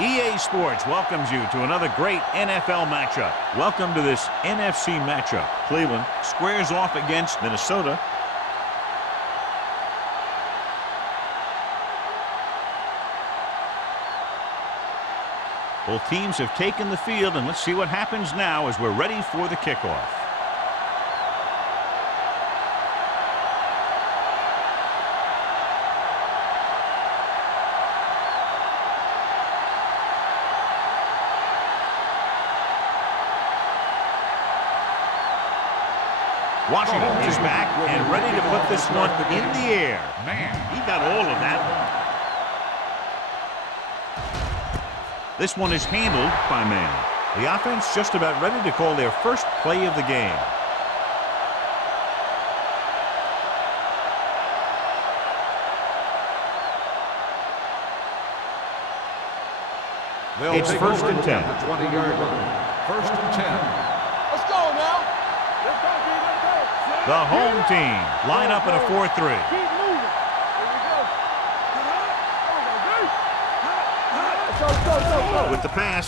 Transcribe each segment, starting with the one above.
EA Sports welcomes you to another great NFL matchup. Welcome to this NFC matchup. Cleveland squares off against Minnesota. Both teams have taken the field, and let's see what happens now as we're ready for the kickoff. Washington is back and ready to put this one in the air. Man, he got all of that. This one is handled by man. The offense just about ready to call their first play of the game. It's 1st and 10. The 20-yard line. 1st and 10. Let's go now. The home team line up in a 4-3. Keep moving. Here we go. With the pass,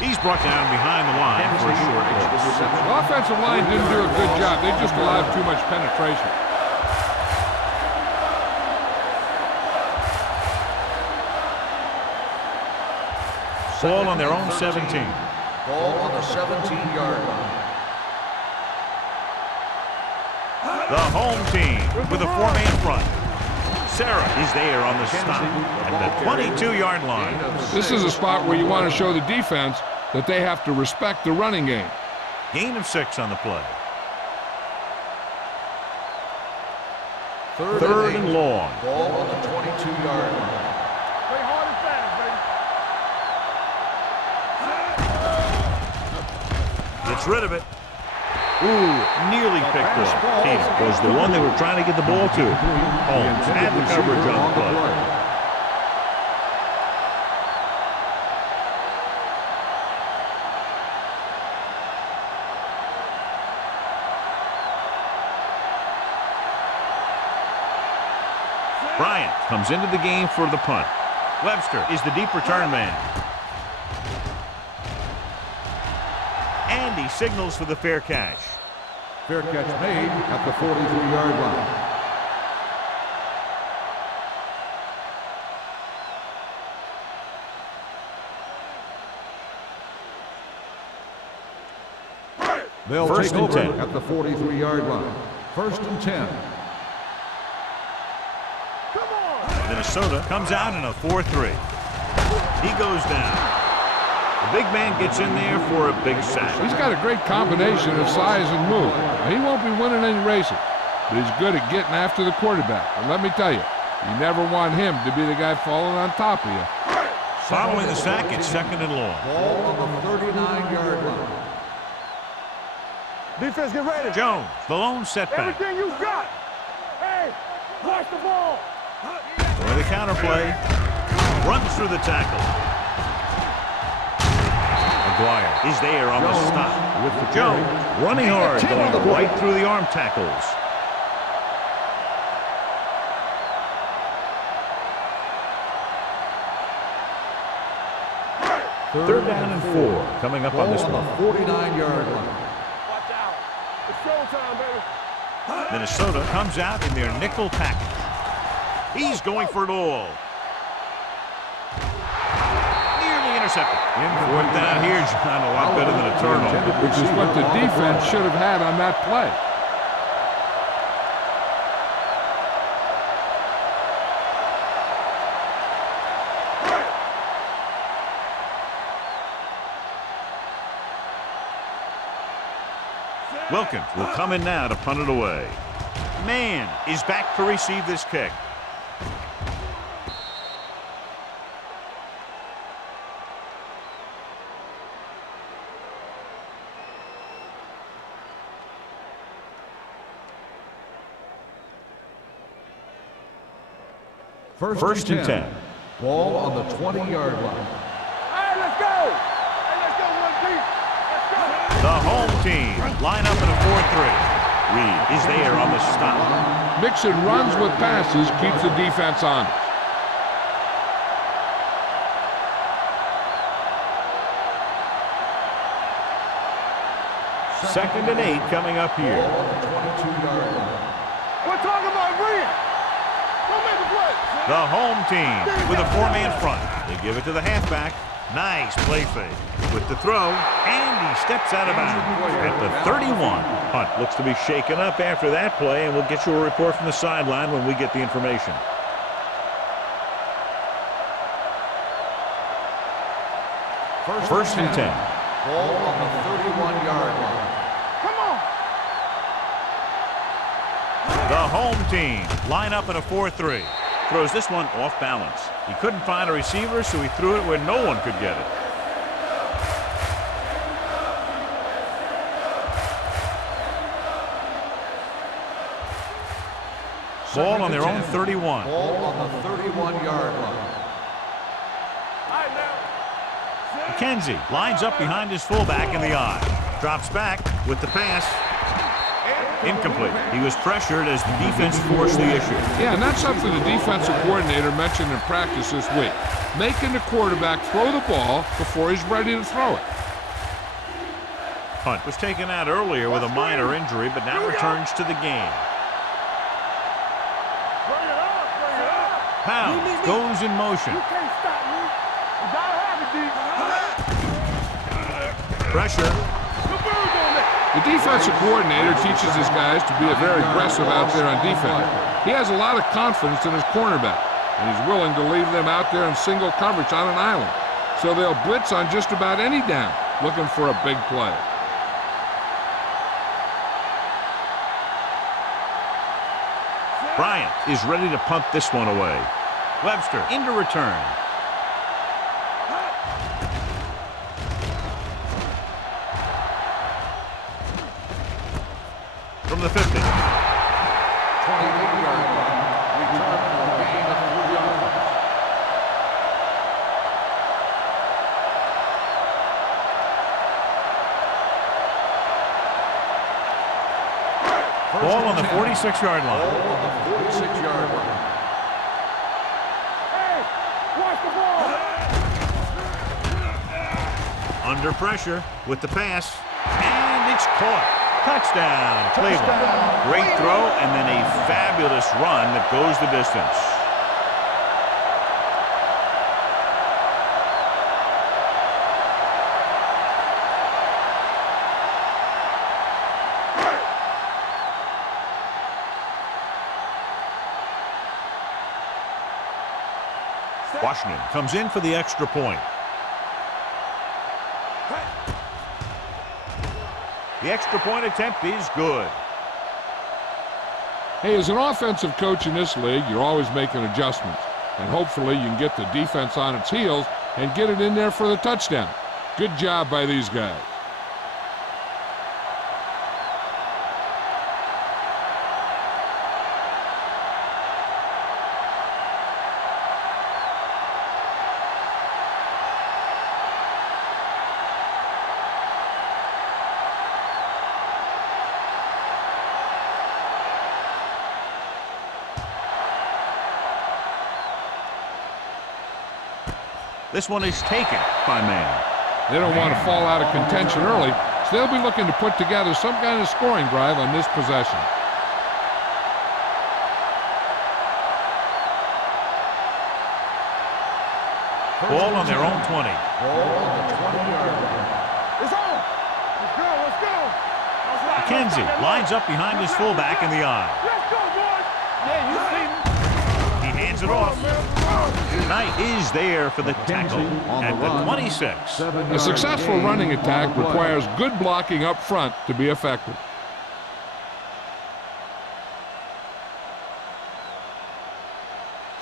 he's brought down behind the line for a short loss. The offensive line didn't do a good job. They just allowed too much penetration. Ball on their own 17. Ball on the 17-yard line. The home team with a 4-man front. Sarah is there on the stop at the 22-yard line. This is a spot where you want to show the defense that they have to respect the running game. Gain of 6 on the play. Third and long. Ball on the 22-yard line. Play hard and fast, baby. Gets rid of it. Ooh, nearly picked off. He was the one they were trying to get the ball to. Holmes had the coverage on the play. Bryant comes into the game for the punt. Webster is the deep return man. And he signals for the fair catch. Fair catch made at the 43-yard line. They'll First take and over 10. at the 43-yard line. 1st and 10. Minnesota comes out in a 4-3. He goes down. The big man gets in there for a big sack. He's got a great combination of size and move. Now, he won't be winning any races, but he's good at getting after the quarterback. And let me tell you, you never want him to be the guy falling on top of you. Following the sack, it's 2nd and long. Ball on the 39-yard line. Defense, get ready. Jones, the lone setback. Everything you got. Hey, watch the ball. With the counterplay, runs through the tackle. McGuire is there on the stop. With the Jones running hard, going right through the arm tackles. Third down and 4 coming up on this one. 49-yard line. Watch out. It's showtime, baby. Minnesota comes out in their nickel package. He's going for it all. Nearly intercepted. 4th down here is not a lot better than a turnover. Which is what the defense should have had on that play. Wilkins will come in now to punt it away. Man is back to receive this kick. First and 10. Ball on the 20-yard line. Hey, let's go. Hey, let's go, one deep. Let's go. The home team line up in a 4-3. Reed is there on the stop. Mixing runs with passes keeps the defense honest. 2nd and 8 coming up here. Ball on the 22-yard line. We're talking about Green. Don't make a play. The home team with a 4-man front. They give it to the halfback. Nice play fake with the throw, and he steps out of bounds at the 31. Hunt looks to be shaken up after that play, and we'll get you a report from the sideline when we get the information. First and 10. Ball on the 31-yard line. Come on. The home team line up in a 4-3. Throws this one off balance. He couldn't find a receiver, so he threw it where no one could get it. Ball on their own 31. Ball on the 31-yard line. All right, now. McKenzie lines up behind his fullback in the I. Drops back with the pass. Incomplete. He was pressured as the defense forced the issue. Yeah, and that's something the defensive coordinator mentioned in practice this week. Making the quarterback throw the ball before he's ready to throw it. Hunt was taken out earlier with a minor injury, but now returns to the game. Bring it up, bring it up. Pounds goes in motion. You can't stop me. You gotta have it, D. Pressure. The bird on that. The defensive coordinator teaches his guys to be very aggressive out there on defense. He has a lot of confidence in his cornerback, and he's willing to leave them out there in single coverage on an island. So they'll blitz on just about any down, looking for a big play. Bryant is ready to punt this one away. Webster into return. From the 50. 28-yard line. Return for a gain of 3 yards. Ball on the 46-yard line. Ball on the 46-yard line. Hey, watch the ball. Under pressure with the pass, and it's caught. Touchdown, Cleveland. Great throw, and then a fabulous run that goes the distance. Washington comes in for the extra point. The extra point attempt is good. Hey, as an offensive coach in this league, you're always making adjustments. And hopefully you can get the defense on its heels and get it in there for the touchdown. Good job by these guys. This one is taken by man. They don't want to fall out of contention early, so they'll be looking to put together some kind of scoring drive on this possession. Ball on their own 20. Ball on the 20-yard line. It's on. Let's go, let's go. McKenzie lines up behind his fullback in the I. Let's go, boys. Yeah, you see me. He hands it off. Knight is there for the tackle at the 26. A successful running attack requires good blocking up front to be effective.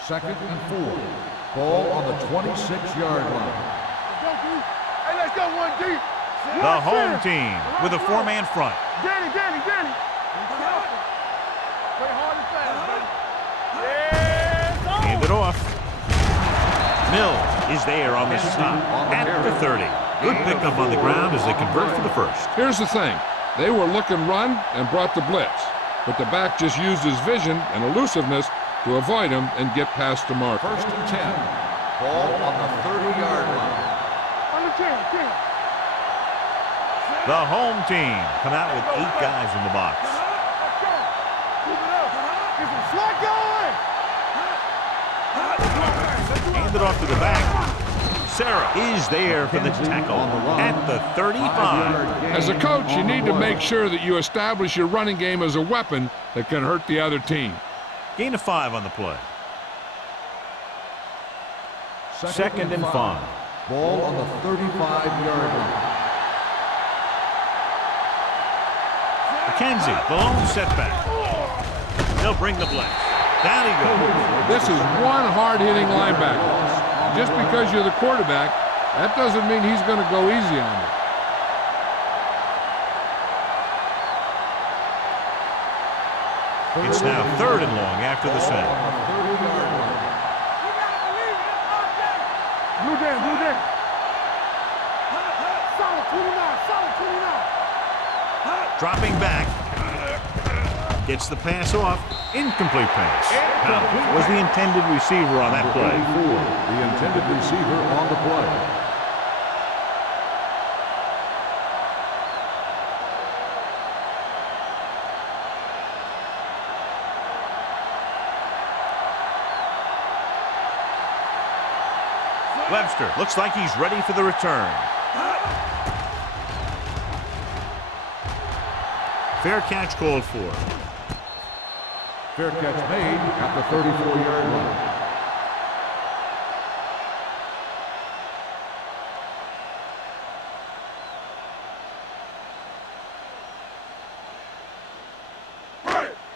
Second and 4. Ball on the 26-yard line. Hey, let's go, 1D. The home team with a 4-man front. Danny. Play hard and fast, baby. Yeah, it's on. Hand it off. Mills is there on the stop at the 30. Good pickup on the ground as they convert for the first. Here's the thing. They were looking run and brought the blitz, but the back just used his vision and elusiveness to avoid him and get past the marker. First and 10. Ball on the 30-yard line. On the 10. The home team come out with 8 guys in the box. Let's go. Keep it up. Get some slack going. Hand it off to the back. Sarah is there for the tackle at the 35. As a coach, you need to make sure that you establish your running game as a weapon that can hurt the other team. Gain of 5 on the play. Second and 5. Ball on the 35-yard line. McKenzie, the lone setback. They'll bring the blitz. Down he goes. This is one hard-hitting linebacker. Just because you're the quarterback, that doesn't mean he's going to go easy on you. It's now 3rd and long after the snap. Blue down, blue down. Solid 29, solid 29. Dropping back. Gets the pass off. Incomplete pass. Powell was the intended receiver on that play. The intended receiver on the play. Webster looks like he's ready for the return. Fair catch called for. Fair catch made at the 34-yard line.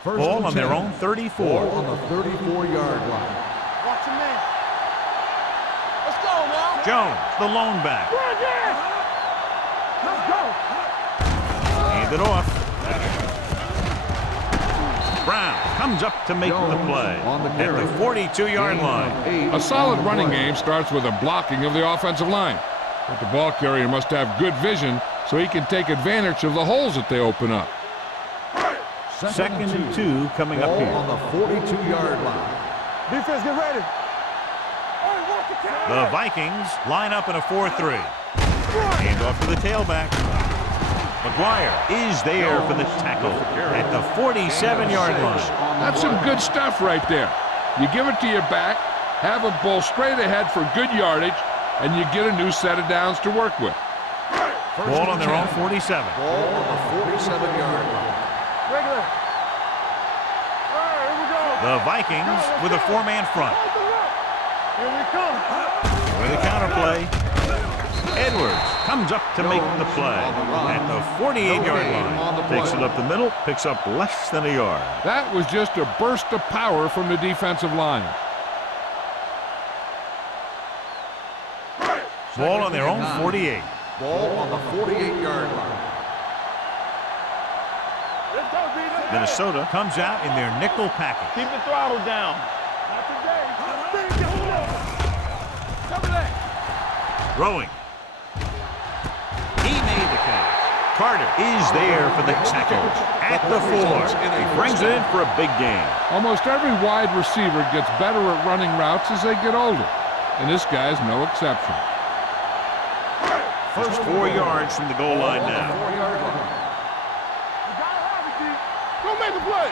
Ball on their own 34. Ball on the 34-yard line. Watch him man. Let's go now. Jones, the lone back. Let's go. Hand it off. Brown comes up to make the play at the 42-yard line. A solid running game starts with a blocking of the offensive line. But the ball carrier must have good vision so he can take advantage of the holes that they open up. Second and 2 coming up here. On the 42-yard line. Defense, get ready. The Vikings line up in a 4-3. Hand off to the tailback. McGuire is there for the tackle at the 47-yard line. That's some good stuff right there. You give it to your back, have a ball straight ahead for good yardage, and you get a new set of downs to work with. Ball on their own 47. Ball on the 47-yard line. Regular. All right, here we go. The Vikings with a 4-man front. Here we come. With a counterplay. Edwards comes up to make the play at the 48-yard line. Takes it up the middle, picks up less than a yard. That was just a burst of power from the defensive line. Ball on their own 48. Ball on the 48-yard line. Let's go, defense. Minnesota comes out in their nickel package. Keep the throttle down. Not today. Cover that. Throwing. He made the catch. Carter is there for the tackle at the 4. He brings it in for a big gain. Almost every wide receiver gets better at running routes as they get older, and this guy's no exception. First 4 yards from the goal line now. Go make a play.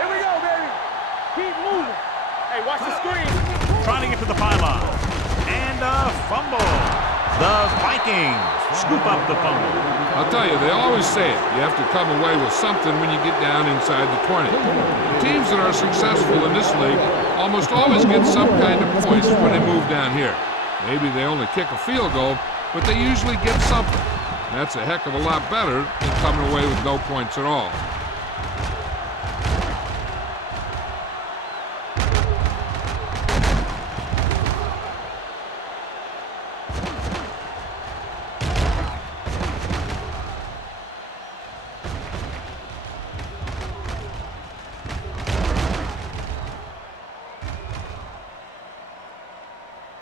Here we go, baby. Keep moving. Hey, watch the screen. Trying to get to the pylon. And a fumble. The Vikings scoop up the fumble. I'll tell you, they always say it. You have to come away with something when you get down inside the 20. The teams that are successful in this league almost always get some kind of points when they move down here. Maybe they only kick a field goal, but they usually get something. That's a heck of a lot better than coming away with no points at all.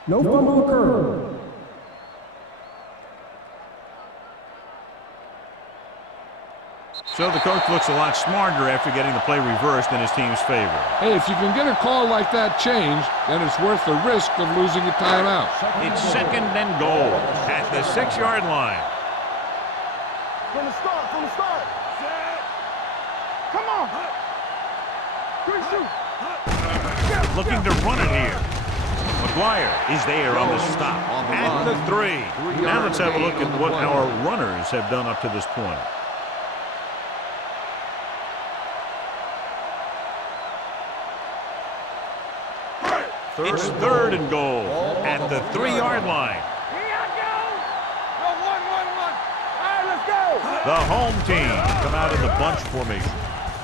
No fumble occurred. So the coach looks a lot smarter after getting the play reversed in his team's favor. Hey, if you can get a call like that changed, then it's worth the risk of losing a timeout. It's second and goal at the 6-yard line. From the start, from the start. Come on. Good shoot. Looking to run it here. McGuire is there on the stop at the 3. Now let's have a look at what our runners have done up to this point. It's 3rd and goal at the 3-yard line. Here I go. No, one. All right, let's go. The home team come out in the bunch formation.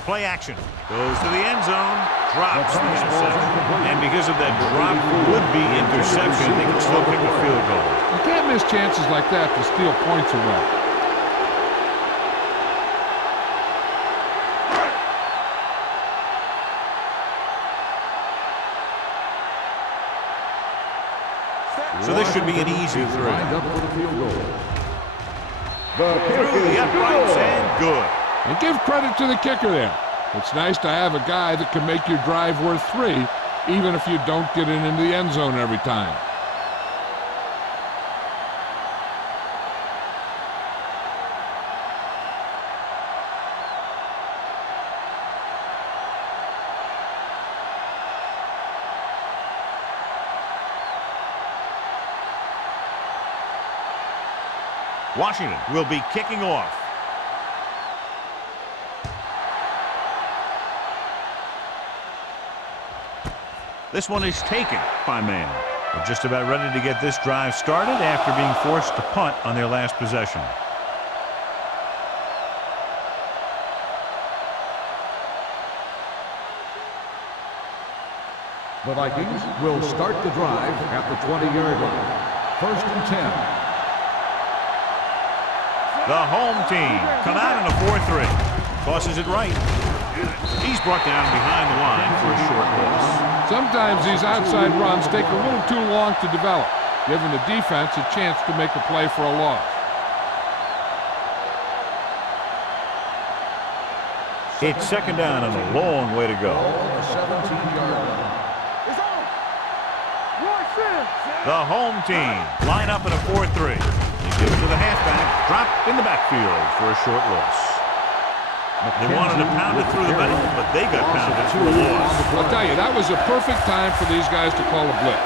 Play action. Goes to the end zone. Drops the interception. And because of that drop would-be interception, they can still kick a field goal. You can't miss chances like that to steal points away. So this should be an easy throw. Lined up for the field goal. Through the uprights and good. And give credit to the kicker there. It's nice to have a guy that can make your drive worth 3, even if you don't get it into the end zone every time. Washington will be kicking off. This one is taken by man. They're just about ready to get this drive started after being forced to punt on their last possession. The Vikings will start the drive at the 20-yard line. 1st and 10. The home team come out in a 4-3. Tosses it right. He's brought down behind the line for a short loss. Sometimes these outside runs take a little too long to develop, giving the defense a chance to make a play for a loss. It's 2nd down and a long way to go. The 17-yard line. It's on. Roy Sims. The home team line up in a 4-3. They give it to the halfback. Dropped in the backfield for a short loss. They wanted to pound it through the middle, but they got pounded for a loss. I'll tell you, that was a perfect time for these guys to call a blitz.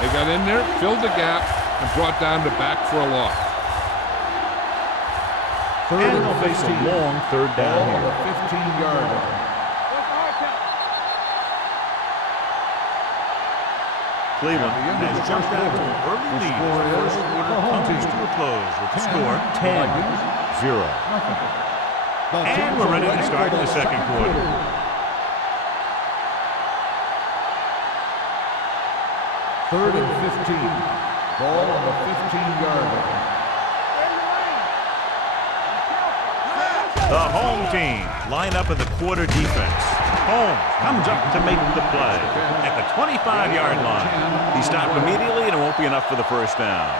They got in there, filled the gap, and brought down the back for a loss. And they'll face a long 3rd down On here. the 15-yard line. Cleveland has jumped out to an early lead. The first quarter comes to a close with the score 10-0. And we're ready to start the 2nd quarter. Third and 15. Ball on the 15-yard line. The home team line up in the quarter defense. Holmes comes up to make the play at the 25-yard line. He stopped immediately, and it won't be enough for the 1st down.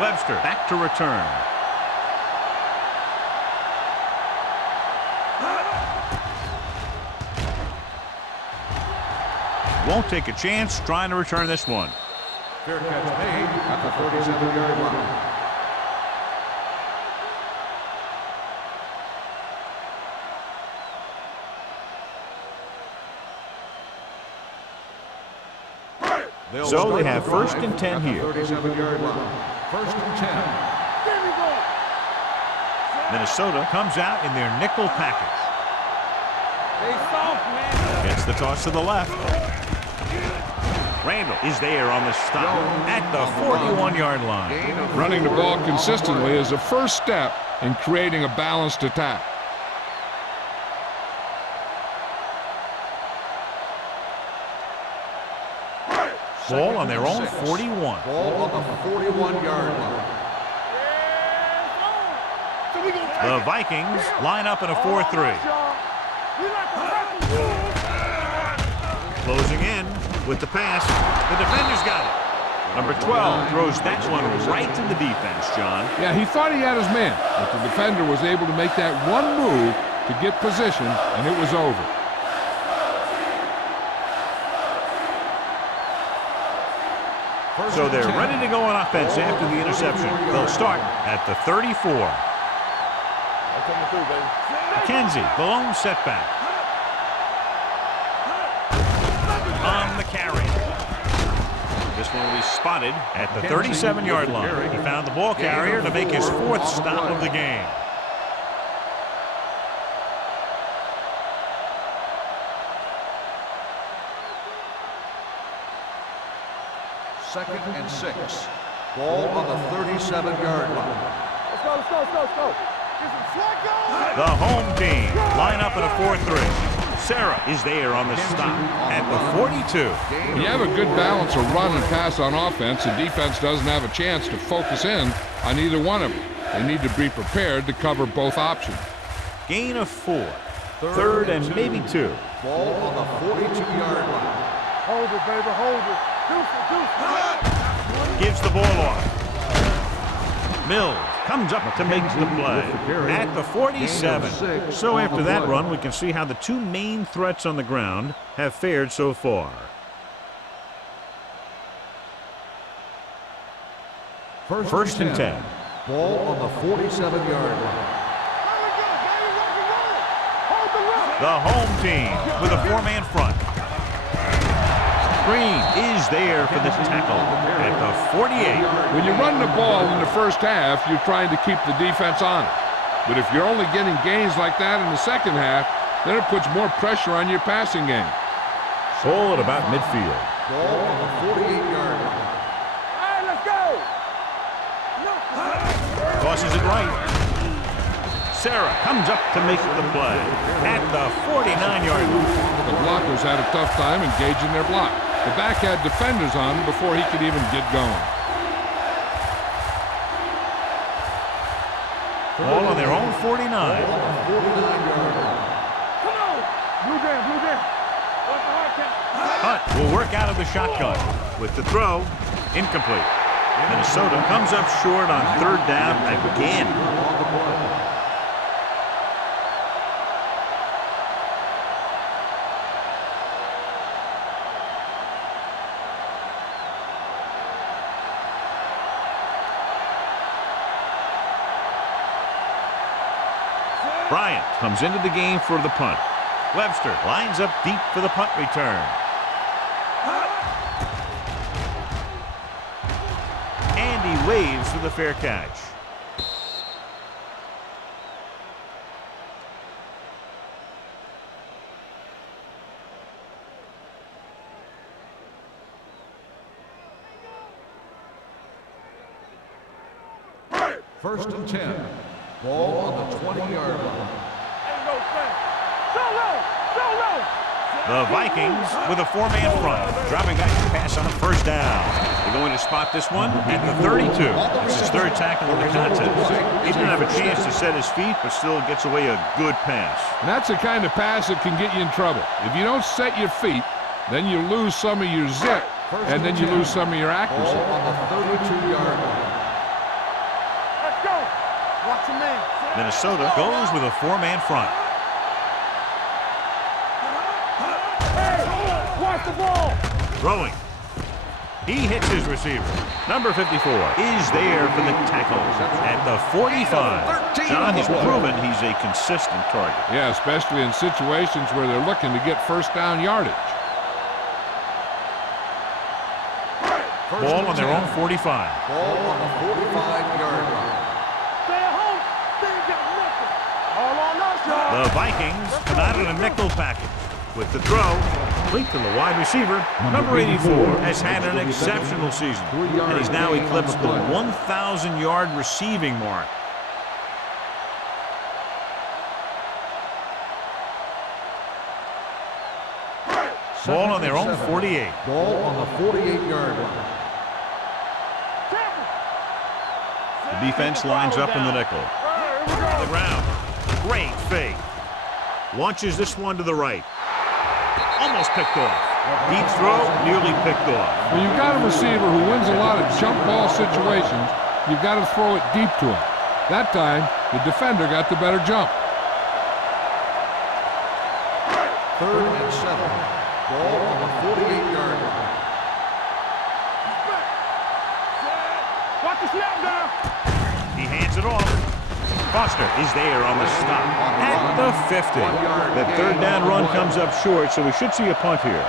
Webster back to return. Won't take a chance trying to return this one. Fair catch made at the 37-yard line. So they have 1st and 10 here. 37-yard line. 1st and 10. There we go. Minnesota comes out in their nickel package. They soft, man. Gets the toss to the left. Randall is there on the stop at the 41-yard line. Running the ball consistently is the first step in creating a balanced attack. Ball on their own 41. Ball on the 41-yard line. So we gonna take The it. Vikings line up in a 4-3. We like to wrestle rules. Closing in with the pass. The defender's got it. Number 12 throws that one right to the defense, John. Yeah, he thought he had his man, but the defender was able to make that one move to get position, and it was over. So they're ready to go on offense after the interception. They'll start at the 34. McKenzie, the lone setback. On the carry. This one will be spotted at the 37-yard line. He found the ball carrier to make his fourth stop of the game. Second and 6. Ball on the 37-yard line. Let's go, let's go, let's go, let's go. The home team line up in a 4-3. Sarah is there on the stop at the 42. When you have a good balance of run and pass on offense, the defense doesn't have a chance to focus in on either one of them. They need to be prepared to cover both options. Gain of 4. Third and maybe 2. Ball on the 42-yard line. Hold it, baby, hold it. Gives the ball off. Mills comes up to make the play at the 47. So after that run, we can see how the two main threats on the ground have fared so far. First and 10. Ball on the 47-yard line. The home team with a 4-man front. Green is there for the tackle at the 48. When you run the ball in the first half, you're trying to keep the defense honest. But if you're only getting gains like that in the second half, then it puts more pressure on your passing game. Ball at about midfield. Ball on the 48-yard line. All right, let's go. Tosses it right. Sarah comes up to make the play at the 49-yard line. The blockers had a tough time engaging their block. The back had defenders on him before he could even get going. Ball on their own 49. Come on. Blue down. What's the hard count? Hunt will work out of the shotgun with the throw. Incomplete. Minnesota comes up short on third down again. Bryant comes into the game for the punt. Webster lines up deep for the punt return. And he waves for the fair catch. First and 10. Ball on the 20-yard line. The Vikings with a 4-man front, dropping back to pass on a first down. They're going to spot this one at the 32. It's his third tackle of the contest. He didn't have a chance to set his feet, but still gets away a good pass. And that's the kind of pass that can get you in trouble. If you don't set your feet, then you lose some of your zip, and then you lose some of your accuracy. Ball on the 32-yard line. Let's go. Watch your man. Minnesota goes with a 4-man front. Watch the ball. Throwing. He hits his receiver. Number 54 is there for the tackle at the 45. John has proven he's a consistent target. Yeah, especially in situations where they're looking to get first down yardage. Ball on their own 45. Ball on the 45-yard line. Stay at home. They ain't got nothing. All on us, y'all. The Vikings come out in a nickel package with the throw. Complete to the wide receiver. Number 84 has had an exceptional season, and he's now eclipsed the 1,000-yard receiving mark. Ball on their own 48. Ball on the 48-yard line. The defense lines up in the nickel. On the ground. Great fake. Launches this one to the right. Almost picked off. Deep throw, nearly picked off. When you've got a receiver who wins a lot of jump ball situations, you've got to throw it deep to him. That time, the defender got the better jump. 3rd and 7. Ball on the 48-yard line. Watch the snap down. He hands it off. Foster is there on the stop at the 50. That 3rd down run comes up short, so we should see a punt here.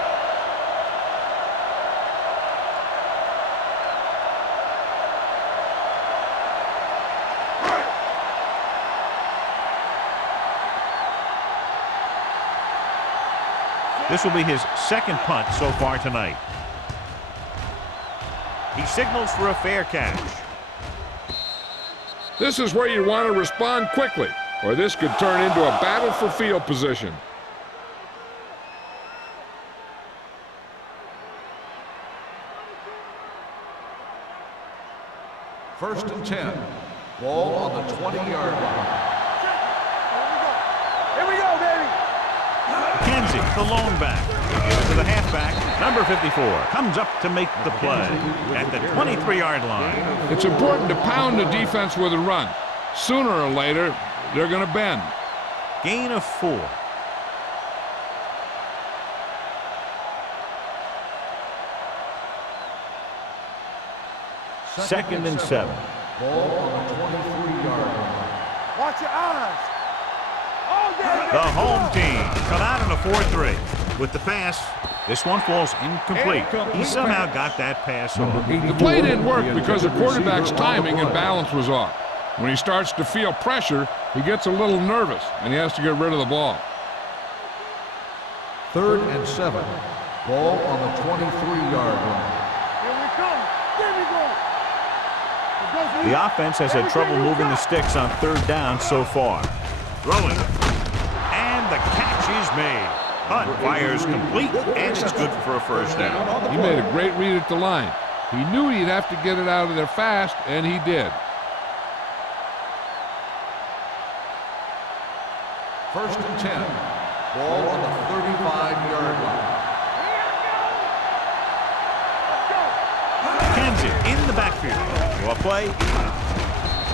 This will be his 2nd punt so far tonight. He signals for a fair catch. This is where you want to respond quickly, or this could turn into a battle for field position. First and 10. Ball on the 20-yard line. Here we go, baby. Kenzie, the lone back. Gives it to the halfback. Number 54 comes up to make the play at the 23-yard line. It's important to pound the defense with a run. Sooner or later, they're going to bend. Gain of 4. Second and 7. Ball on the 23-yard line. Watch your eyes. All day. The home team come out in a 4-3. With the pass, this one falls incomplete. He somehow got that pass off. The play didn't work because the quarterback's timing and balance was off. When he starts to feel pressure, he gets a little nervous, and he has to get rid of the ball. 3rd and 7. Ball on the 23-yard line. Here we come. Here we go. The offense has had trouble moving the sticks on 3rd down so far. Throwing. And the catch is made. Hunt fires complete, and it's good for a 1st down. He made a great read at the line. He knew he'd have to get it out of there fast, and he did. First and 10. Ball on the 35-yard line. Kenzie in the backfield. For a play.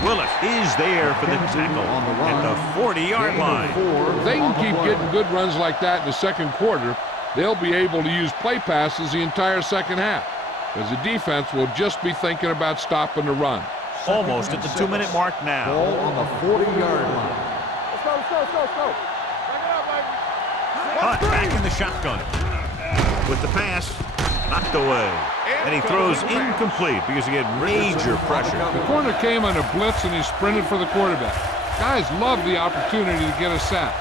Willis is there for the tackle at the 40-yard line. If they can keep getting good runs like that in the 2nd quarter, they'll be able to use play passes the entire 2nd half, because the defense will just be thinking about stopping the run. Almost at the 2-minute mark now. Ball on the 40-yard line. Let's go, let's go, let's go, let's go. Back it up, baby. Hunt back in the shotgun. With the pass, knocked away. And he throws incomplete because he had major pressure. The corner came on a blitz, and he sprinted for the quarterback. Guys love the opportunity to get a sack.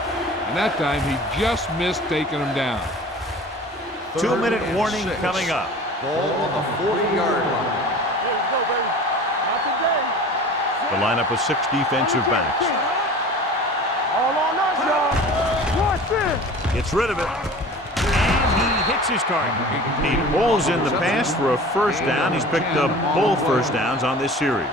And that time, he just missed taking him down. 2-minute warning coming up. Ball on the 40-yard line. Here we go, baby. Not today. The lineup with 6 defensive backs. All on us, y'all. Watch this. Gets rid of it. And he hits his target. He pulls in the pass for a 1st down. He's picked up both 1st downs on this series.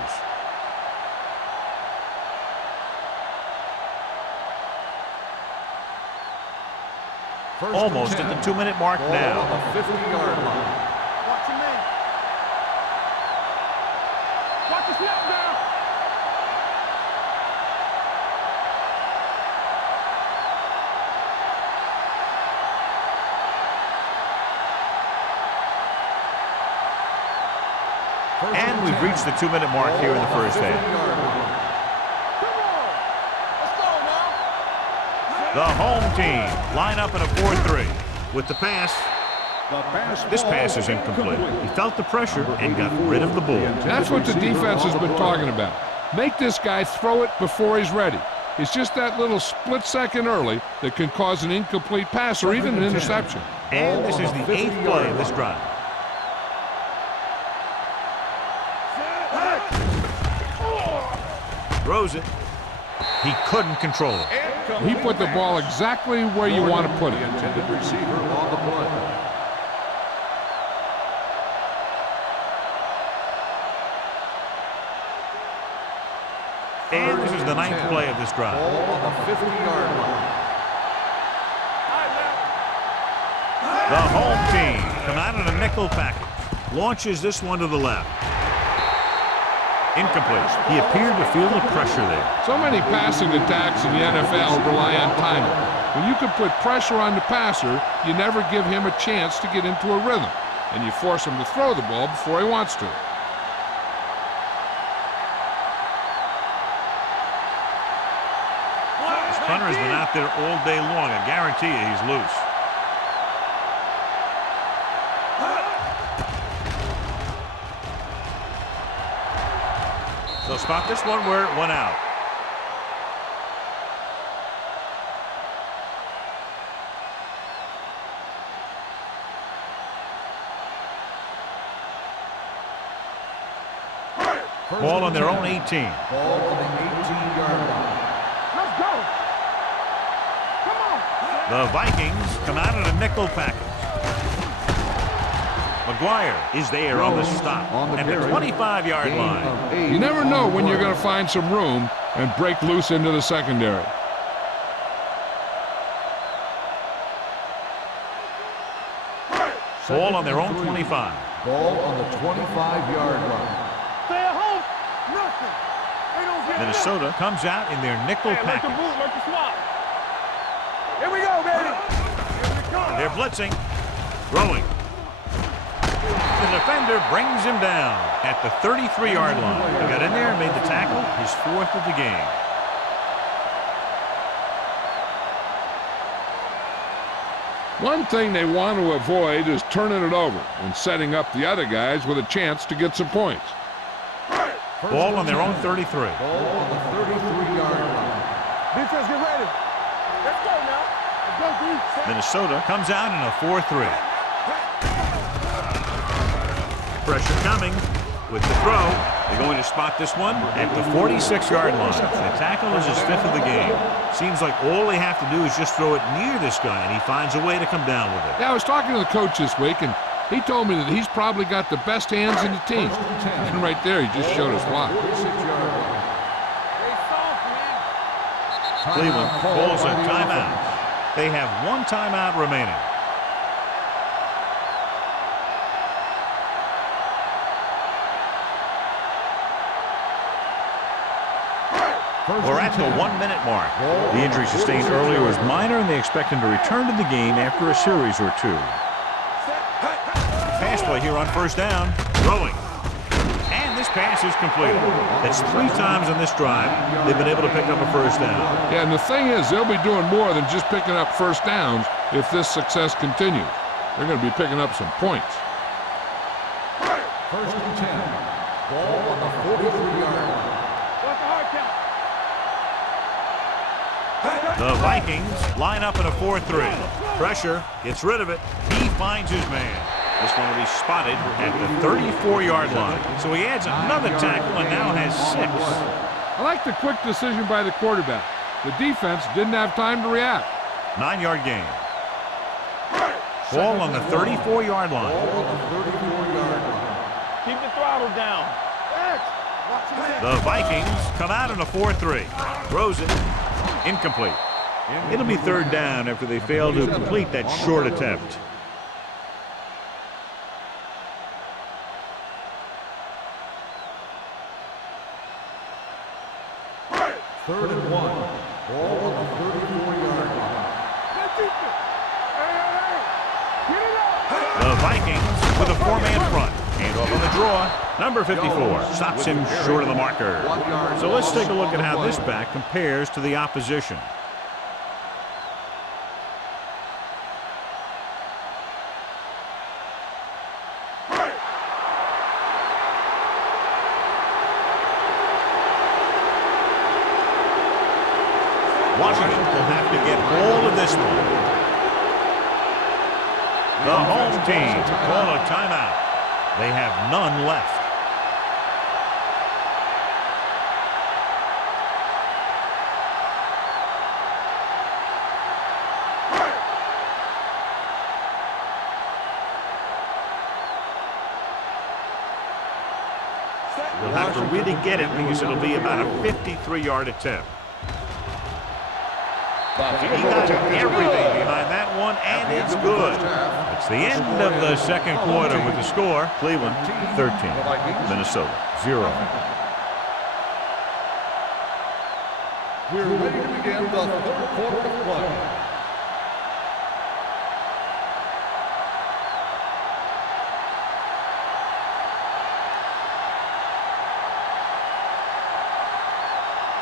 Almost at the 2-minute mark now. On the 50-yard line. Watch your man. Watch the snap down. And we've reached the 2-minute mark here in the 1st half. Come on. Let's go now. The home team line up in a 4-3. With the pass, this pass is incomplete. He felt the pressure and got rid of the ball. That's what the defense has been talking about. Make this guy throw it before he's ready. It's just that little split second early that can cause an incomplete pass or even an interception. And this is the 8th play of this drive. Throws it. He couldn't control it. He put the ball exactly where you want to put it. Intended receiver on the play. And this is the 9th play of this drive. Ball on the 50-yard line. The home team come out in a nickel package. Launches this one to the left. Incomplete. He appeared to feel the pressure there. So many passing attacks in the NFL rely on timing. When you can put pressure on the passer, you never give him a chance to get into a rhythm, and you force him to throw the ball before he wants to. This punter has been out there all day long. I guarantee you he's loose. They'll spot this one where it went out. Ball on their own 18. Ball on the 18-yard line. Let's go. Come on. The Vikings come out in a nickel package. McGuire is there on the stop at the 25-yard line. You never know when you're going to find some room and break loose into the secondary. Ball on their own 25. Ball on the 25-yard line. Stay at home. Nothing. They don't get Minnesota comes out in their nickel nothing. Like the package. boot, like the swap. Here we go, baby. Here we go. They're blitzing. Throwing. The defender brings him down at the 33-yard line. He got in there and made the tackle, his 4th of the game. One thing they want to avoid is turning it over and setting up the other guys with a chance to get some points. Ball on their own 33. Ball on the 33-yard line. Defense, get ready. Let's go now. Let's go, D. Minnesota comes out in a 4-3. Pressure coming with the throw. They're going to spot this one at the 46-yard line. The tackle is his 5th of the game. Seems like all they have to do is just throw it near this guy, and he finds a way to come down with it. Yeah, I was talking to the coach this week, and he told me that he's probably got the best hands in the team. And right there, he just showed us why. Cleveland calls a timeout. They have one timeout remaining. We're at the 1-minute mark. The injury sustained earlier was minor, and they expect him to return to the game after a series or two. Pass play here on 1st down. Throwing. And this pass is completed. That's 3 times on this drive they've been able to pick up a 1st down. Yeah, and the thing is, they'll be doing more than just picking up 1st downs if this success continues. They're going to be picking up some points. 1st and 10. Ball on the 43-yard line. What's the hard count? The Vikings line up in a 4-3. Pressure, gets rid of it. He finds his man. This one will be spotted at the 34-yard line. So he adds another tackle and now has 6. I like the quick decision by the quarterback. The defense didn't have time to react. 9-yard gain. Ball on the 34-yard line. Ball on the 34-yard line. Keep the throttle down. The Vikings come out in a 4-3. Throws it. Incomplete. It'll be 3rd down after they fail to complete that short attempt. Third and 1. Ball on the 34-yard line. The Vikings with a 4-man front. Hand off on the draw. Number 54 stops him short of the marker. So let's take a look at how this back compares to the opposition. Washington will have to get all of this one. The home team call a timeout. They have none left. They'll have to really get it because it'll be about a 53-yard attempt. He got everything behind that one, and it's good. It's the end of the 2nd quarter with the score. Cleveland 13, Minnesota 0. We're ready to begin the 3rd quarter of play.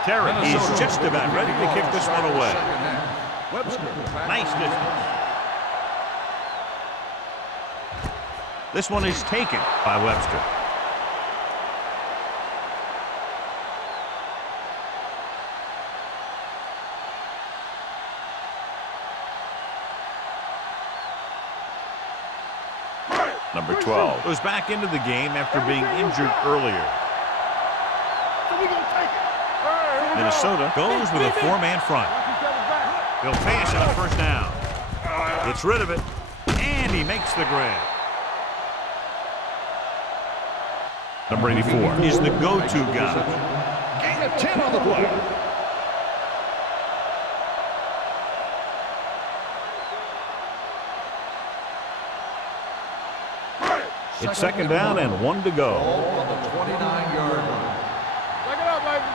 Terry is just about ready to kick this one away. Nice distance. This one is taken by Webster. Number 12 goes back into the game after being injured earlier. Minnesota goes with a four-man front. They'll pass on a first down. Gets rid of it, and he makes the grab. Number 84 is the go-to guy. Gain of 10 on the play. It's second down and 1 to go. On the 29-yard line. Take it up, baby.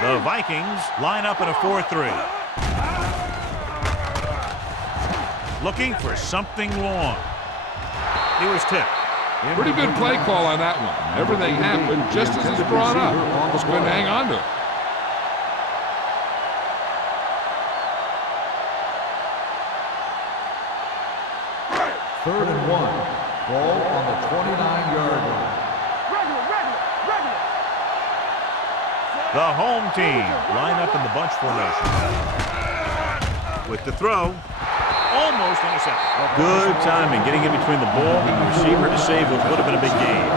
The Vikings line up in a 4-3. Looking for something long. He was tipped. Pretty good play call on that one. Everything happened just as it's brought up. Just couldn't hang on to it. Third and 1. Ball on the 29-yard line. Regular. The home team line up in the bunch formation. With the throw, almost intercepted. Good timing, getting in between the ball and the receiver to save what would have been a big gain.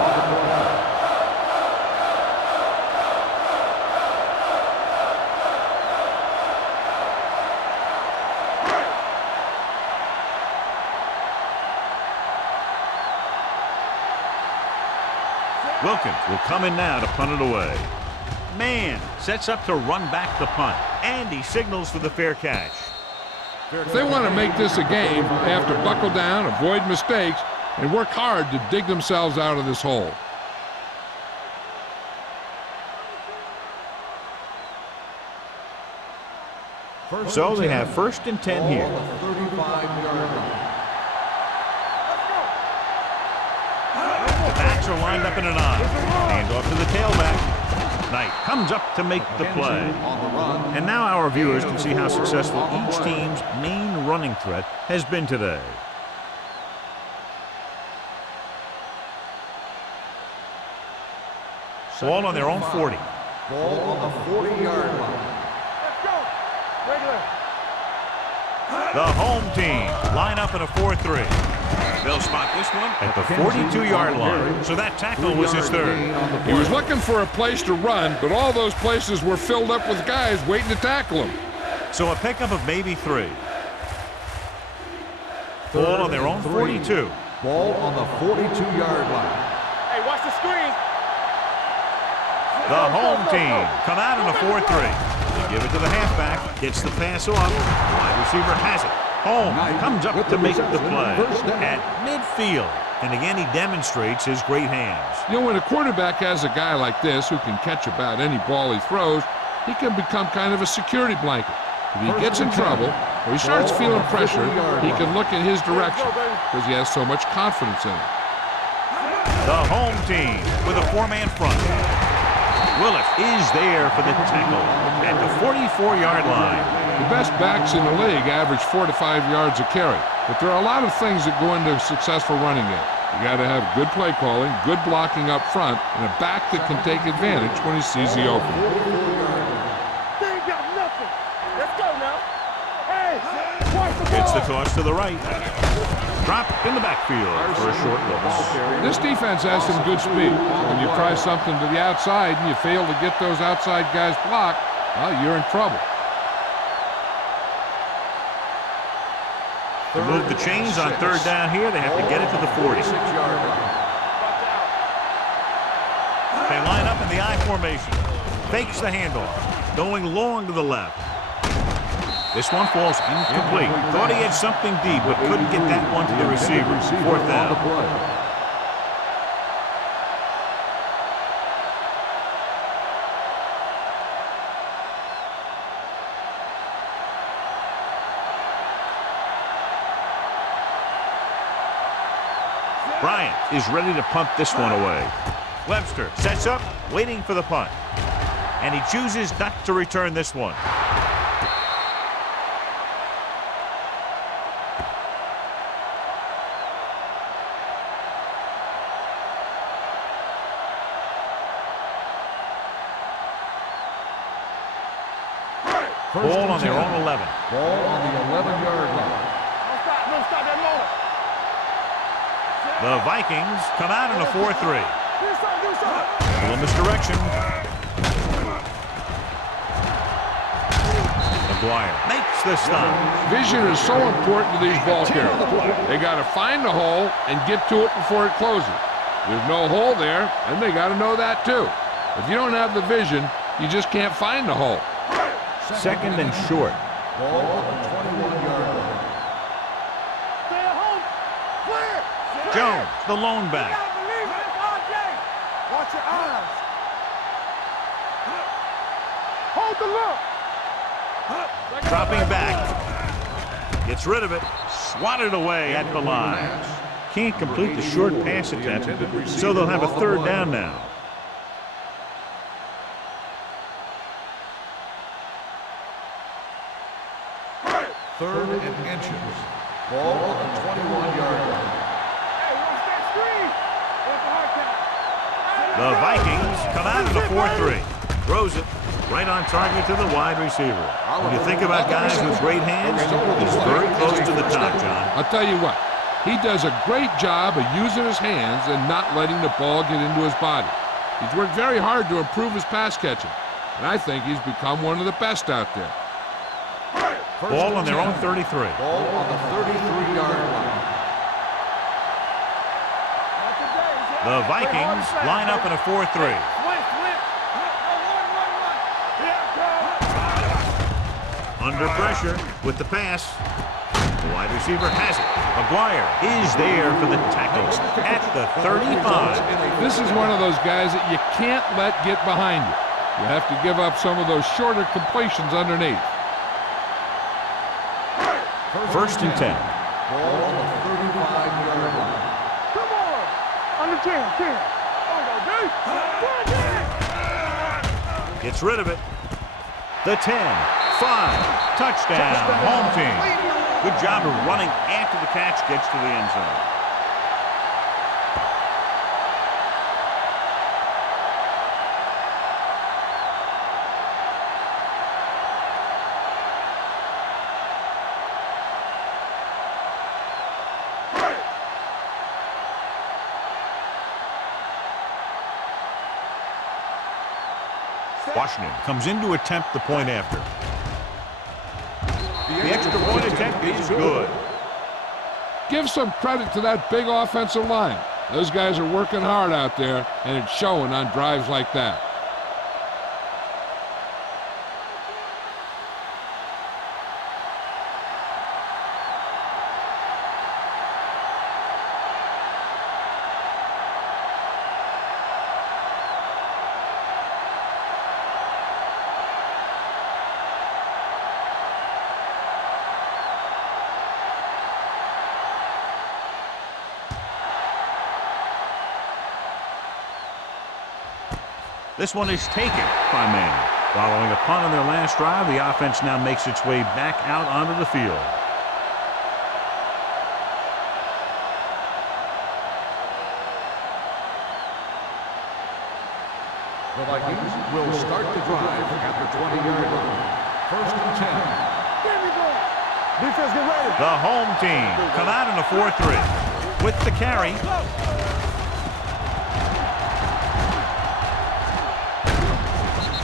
Wilkins will come in now to punt it away. Man sets up to run back the punt, and he signals for the fair catch. If they want to make this a game, they have to buckle down, avoid mistakes, and work hard to dig themselves out of this hole. So they have first and 10 here. 35-yard line. The backs are lined up in an I. Hands off to the tailback. Knight comes up to make the play. On the run. And now our viewers can see how successful each team's main running threat has been today. Ball on their own 40. Ball on the 40-yard line. Let's go. Regular. The home team line up in a 4-3. They'll spot this one at the 42-yard line. So that tackle was his third. He was looking for a place to run, but all those places were filled up with guys waiting to tackle him. So a pickup of maybe 3. Ball on their own 42. Ball on the 42-yard line. Hey, watch the screen. The home team come out in a 4-3. They give it to the halfback. Gets the pass off. Wide receiver has it. Home comes up to make the play at midfield. And again, he demonstrates his great hands. You know, when a quarterback has a guy like this who can catch about any ball he throws, he can become kind of a security blanket. If he gets in trouble or he starts feeling pressure, he can look in his direction because he has so much confidence in him. The home team with a four-man front. Willis is there for the tackle at the 44-yard line. The best backs in the league average 4 to 5 yards a carry, but there are a lot of things that go into a successful running game. You got to have good play calling, good blocking up front, and a back that can take advantage when he sees the opening. They ain't got nothing. Let's go now. Hey, watch the ball. Gets the toss to the right. Drop in the backfield for a short loss. This defense has some good speed. When you try something to the outside and you fail to get those outside guys blocked, well, you're in trouble. To move the chains on third down here, they have to get it to the 40. They line up in the I formation. Fakes the handoff. Going long to the left. This one falls incomplete. Thought he had something deep, but couldn't get that one to the receiver. Fourth down. Bryant is ready to punt this one away. Webster sets up, waiting for the punt. and he chooses not to return this one. Ball on their own 11. Ball on the 11-yard line. No stop that motor. The Vikings come out in a 4-3. Do something. A little misdirection. McGuire makes the stop. Vision is so important to these ball carriers. They got to find the hole and get to it before it closes. There's no hole there, and they got to know that too. If you don't have the vision, you just can't find the hole. Second and short. Ball on the 21-yard line. Stay at home. Clear. Jones, the lone back. Believe it. RJ. Watch your eyes. Hold the look. Dropping back. Gets rid of it. Swatted away at the line. Can't complete the short pass attempt, so they'll have a third down now. Third and inches. Ball on the 21-yard line. Hey, watch that screen. The Vikings come out in a 4-3. Throws it right on target to the wide receiver. When you think about guys with great hands, he's very close to the top, John. I'll tell you what, he does a great job of using his hands and not letting the ball get into his body. He's worked very hard to improve his pass catching, and I think he's become one of the best out there. Ball on their own 33. Ball on the 33-yard line. The Vikings line up in a 4-3. Under pressure with the pass. The wide receiver has it. McGuire is there for the tackle at the 35. This is one of those guys that you can't let get behind you. You have to give up some of those shorter completions underneath. First and 10. Ball on the 35-yard line. Come on. Under 10. There we go, Gets rid of it. The 10. 5. Touchdown. Home team. Good job of running after the catch gets to the end zone. Washington comes in to attempt the point after. The extra point attempt is good. Give some credit to that big offensive line. Those guys are working hard out there, and it's showing on drives like that. This one is taken by Manning. Following a punt on their last drive, the offense now makes its way back out onto the field. The Vikings will start the drive at the 20-yard line. First and 10. There we go. Defense, get ready. The home team come out in a 4-3 with the carry.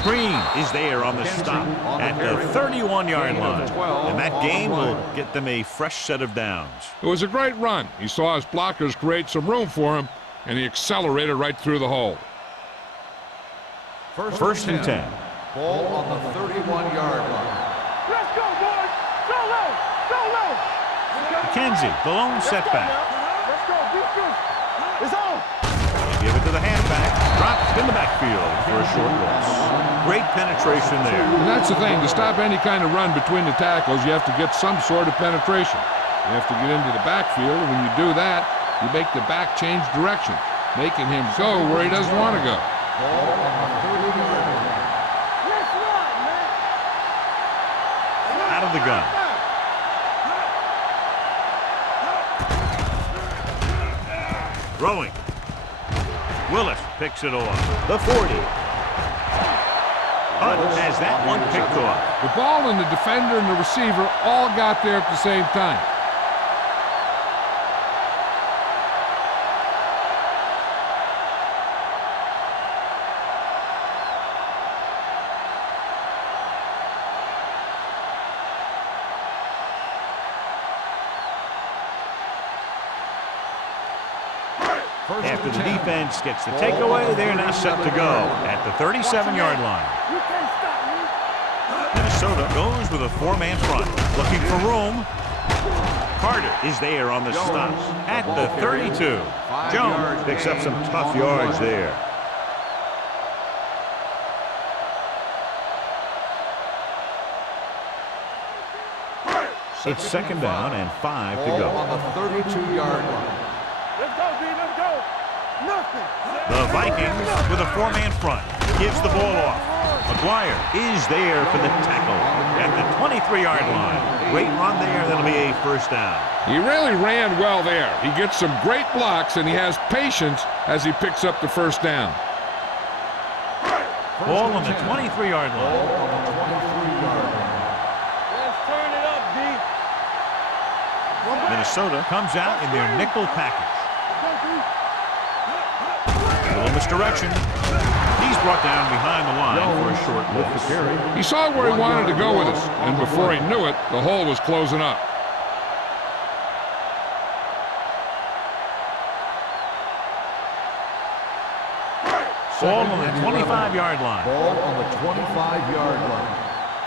Green is there on the stop at the 31-yard line. And that game will get them a fresh set of downs. It was a great run. He saw his blockers create some room for him, and he accelerated right through the hole. First and 10. Ball on the 31-yard line. Let's go, boys. Go low. Go low. McKenzie, the lone setback. Let's go. Defense. It's on. Give it to the halfback. Dropped in the backfield for a short loss. Great penetration there. And that's the thing. To stop any kind of run between the tackles, you have to get some sort of penetration. You have to get into the backfield, and when you do that, you make the back change direction, making him go where he doesn't want to go. Ball on the 30-yard line. the gun. Throwing. Willis picks it off. The 40. Hunt has that one picked off. The ball and the defender and the receiver all got there at the same time. After the defense gets the takeaway, they're now set to go at the 37-yard line. Minnesota goes with a 4-man front, looking for room. Carter is there on the stop at the 32. Jones picks up some tough yards there. It's second down and 5 to go. On the 32-yard line. Let's go, D. Let's go. Nothing. The Vikings with a 4-man front gives the ball off. McGuire is there for the tackle at the 23-yard line. Great run there. That'll be a first down. He really ran well there. He gets some great blocks, and he has patience as he picks up the first down. Ball on the 23-yard line. Let's turn it up, D. Minnesota comes out in their nickel package. A little misdirection. He's brought down behind the line for a short loss. He saw where he wanted to go with us, and before he knew it, the hole was closing up. Ball on the 25-yard line. Ball on the 25-yard line.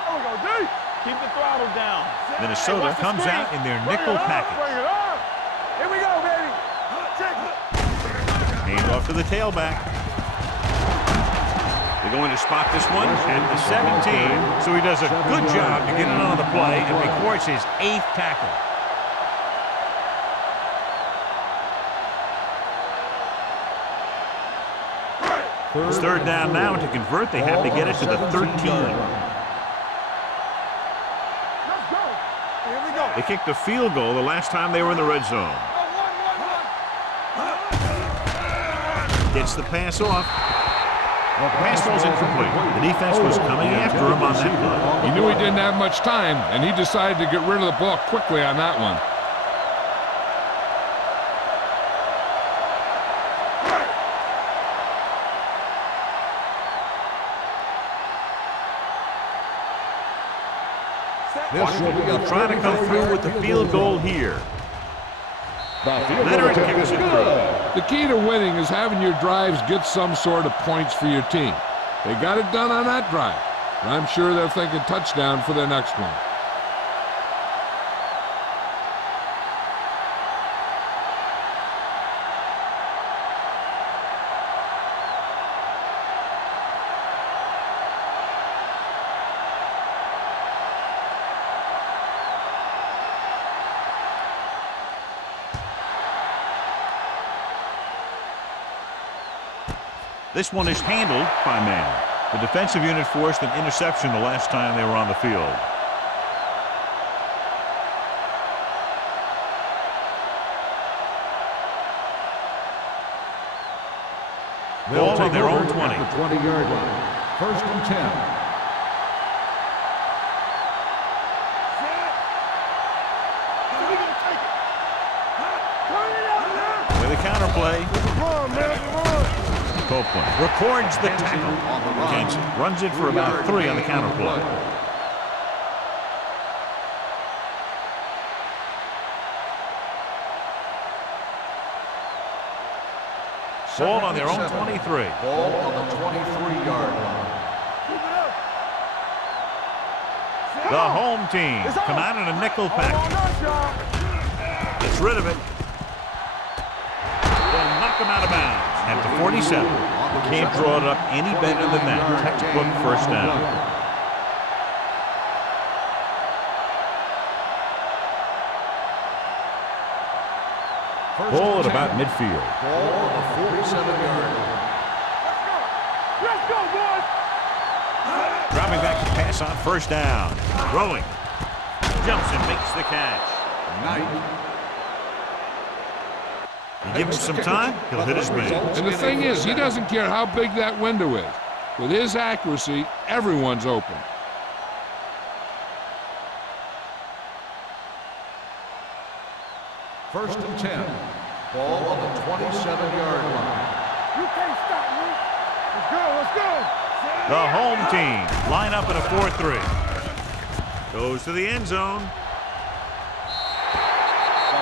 There we go, D. Keep the throttle down. Minnesota comes out in their nickel package. Bring it up. Here we go, baby. Check it. Hand off to the tailback. They're going to spot this one at the 17. So he does a good job to get it on the play and records his 8th tackle. It's third down now. To convert, they have to get it to the 13. Let's go. Here we go. They kicked a field goal the last time they were in the red zone. Gets the pass off. Pass ball's incomplete. The defense was coming after him on that play. He knew he didn't have much time, and he decided to get rid of the ball quickly on that one. They'll try to come through with the field goal here. Leonard kicks it through. The key to winning is having your drives get some sort of points for your team. They got it done on that drive. And I'm sure they're thinking touchdown for their next one. This one is handled by man. The defensive unit forced an interception the last time they were on the field. Ball on their own 20. The 20-yard line. First and 10. With a counter play. Copeland records the tackle. Kansas runs it for about 3 on the counter play. Ball on their own 23. Ball on the 23-yard line. The home team come out in a nickel package. Gets rid of it. They'll knock him out of bounds at the 47. Can't draw it up any better than that. Textbook first down. Ball at about midfield. Ball on the 47-yard line. Let's go, boys. Dropping back to pass on first down. Throwing. jumps and makes the catch. You give him some time, he'll hit his man. And the thing is, he doesn't care how big that window is. With his accuracy, everyone's open. First and 10. Ball on the 27-yard line. You can't stop me. Let's go, let's go. The home team line up in a 4-3. Goes to the end zone.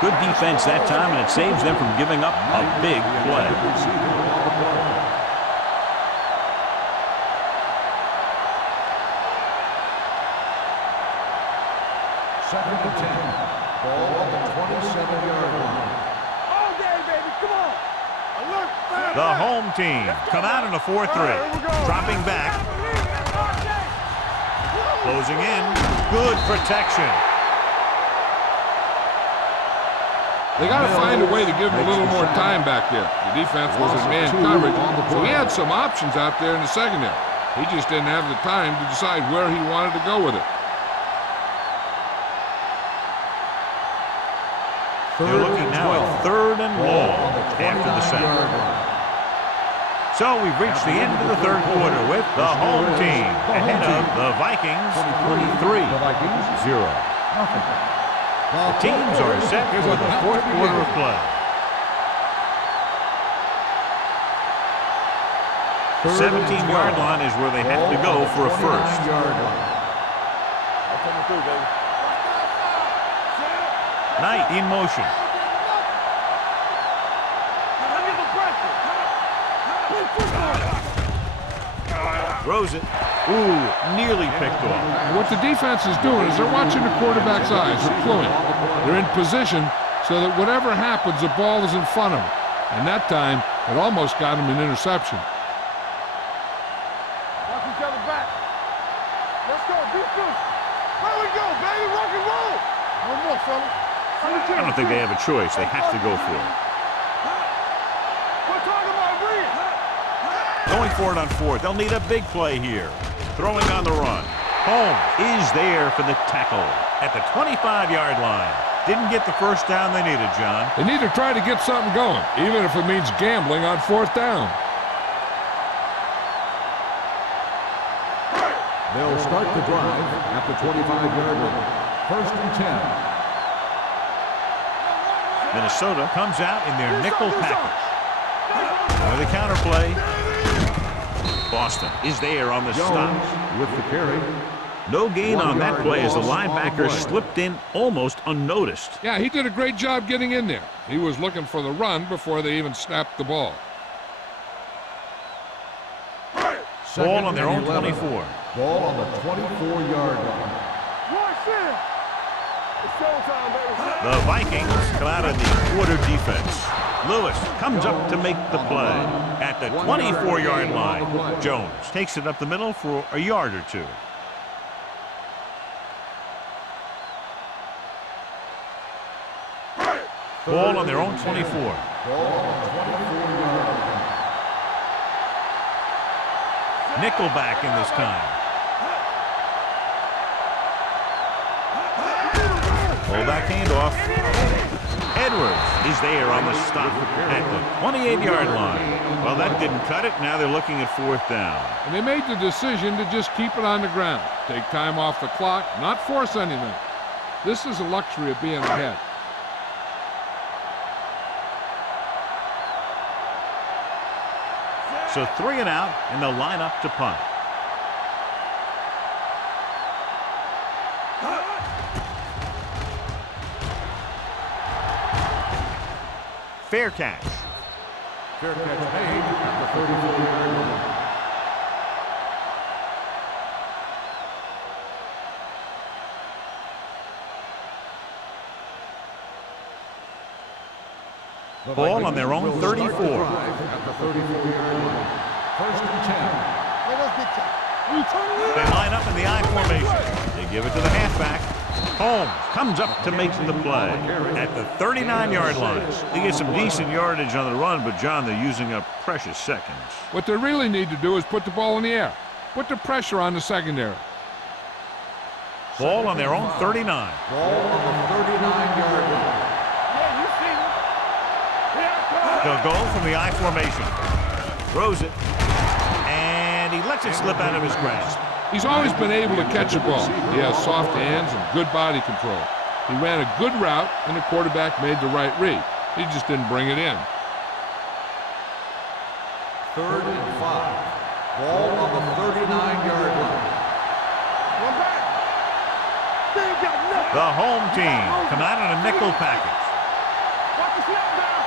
Good defense that time, and it saves them from giving up a big play. Second and 10. Ball on the 27-yard line. All day, baby, come on. Alert, fire The back. home team come out in a 4-3. Dropping back. Closing in. Good protection. They got to find a way to give him a little more time back there. The defense was in man coverage, so he had some options out there in the secondary. He just didn't have the time to decide where he wanted to go with it. They're looking now at 3rd and long after the sack. So we've reached the end of the 3rd quarter with the home team ahead of the Vikings 23-0. The teams are set for the 4th quarter of play. 17-yard line is where they have to go for a first. Coming through, baby. Knight in motion. Throws it. Ooh, nearly picked off. And what the defense is doing is they're watching the quarterback's eyes. They're cluing. They're in position so that whatever happens, the ball is in front of them. And that time, it almost got him an interception. Watch each other back. Let's go, defense. There we go, baby. Rock and roll. One more, fella. I don't think they have a choice. They have to go for it. We're talking about Reed. Going for it on 4th. They'll need a big play here. Throwing on the run. Holmes is there for the tackle at the 25-yard line. Didn't get the first down they needed, John. They need to try to get something going, even if it means gambling on 4th down. They'll start the drive at the 25-yard line. First and 10. Minnesota comes out in their nickel package. With a counter play. Boston is there on the stop. With the carry. No gain on that play as the linebacker slipped in almost unnoticed. Yeah, he did a great job getting in there. He was looking for the run before they even snapped the ball. Ball on their own 24. Ball on the 24-yard line. Watch it. It's showtime, baby. The Vikings come out in the quarter defense. Lewis comes up to make the play at the 24-yard line. Jones takes it up the middle for a yard or two. Ball on their own 24. Nickelback in this time. Fullback handoff. Edwards is there on the stop at the 28-yard line. Well, that didn't cut it. Now they're looking at 4th down. And they made the decision to just keep it on the ground. Take time off the clock, not force anything. This is a luxury of being ahead. So 3 and out, and they'll line up to punt. Fair catch. Fair catch made at the 34-yard line. Ball on their own 34. At the 34-yard line. First and 10. They line up in the I formation. They give it to the halfback. Holmes comes up to make the play at the 39-yard line. They get some decent yardage on the run, but, John, they're using up precious seconds. What they really need to do is put the ball in the air. Put the pressure on the secondary. Ball on their own 39. Ball on the 39-yard line. Yeah, you see him. Here it comes. They'll go from the I formation. Throws it. And he lets it slip out of his grasp. He's always been able to catch a ball. He has soft hands and good body control. He ran a good route, and the quarterback made the right read. He just didn't bring it in. 3rd and 5. Ball on the 39-yard line. One back. They ain't got nothing. The home team come out in a nickel package. Watch the snap down.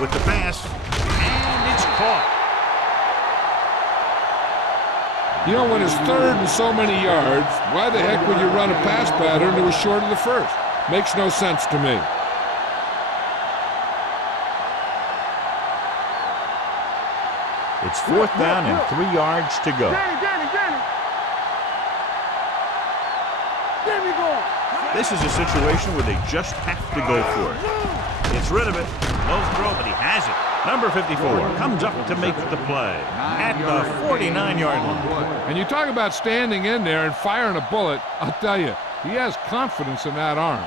With the pass. And it's caught. You know, when it's 3rd and so many yards, why the heck would you run a pass pattern that was short of the first? Makes no sense to me. It's 4th down and 3 yards to go. Danny. Danny going. This is a situation where they just have to go for it. Gets rid of it. No throw, but he has it. Number 54 comes up to make the play at the 49-yard line. And you talk about standing in there and firing a bullet, I'll tell you, he has confidence in that arm.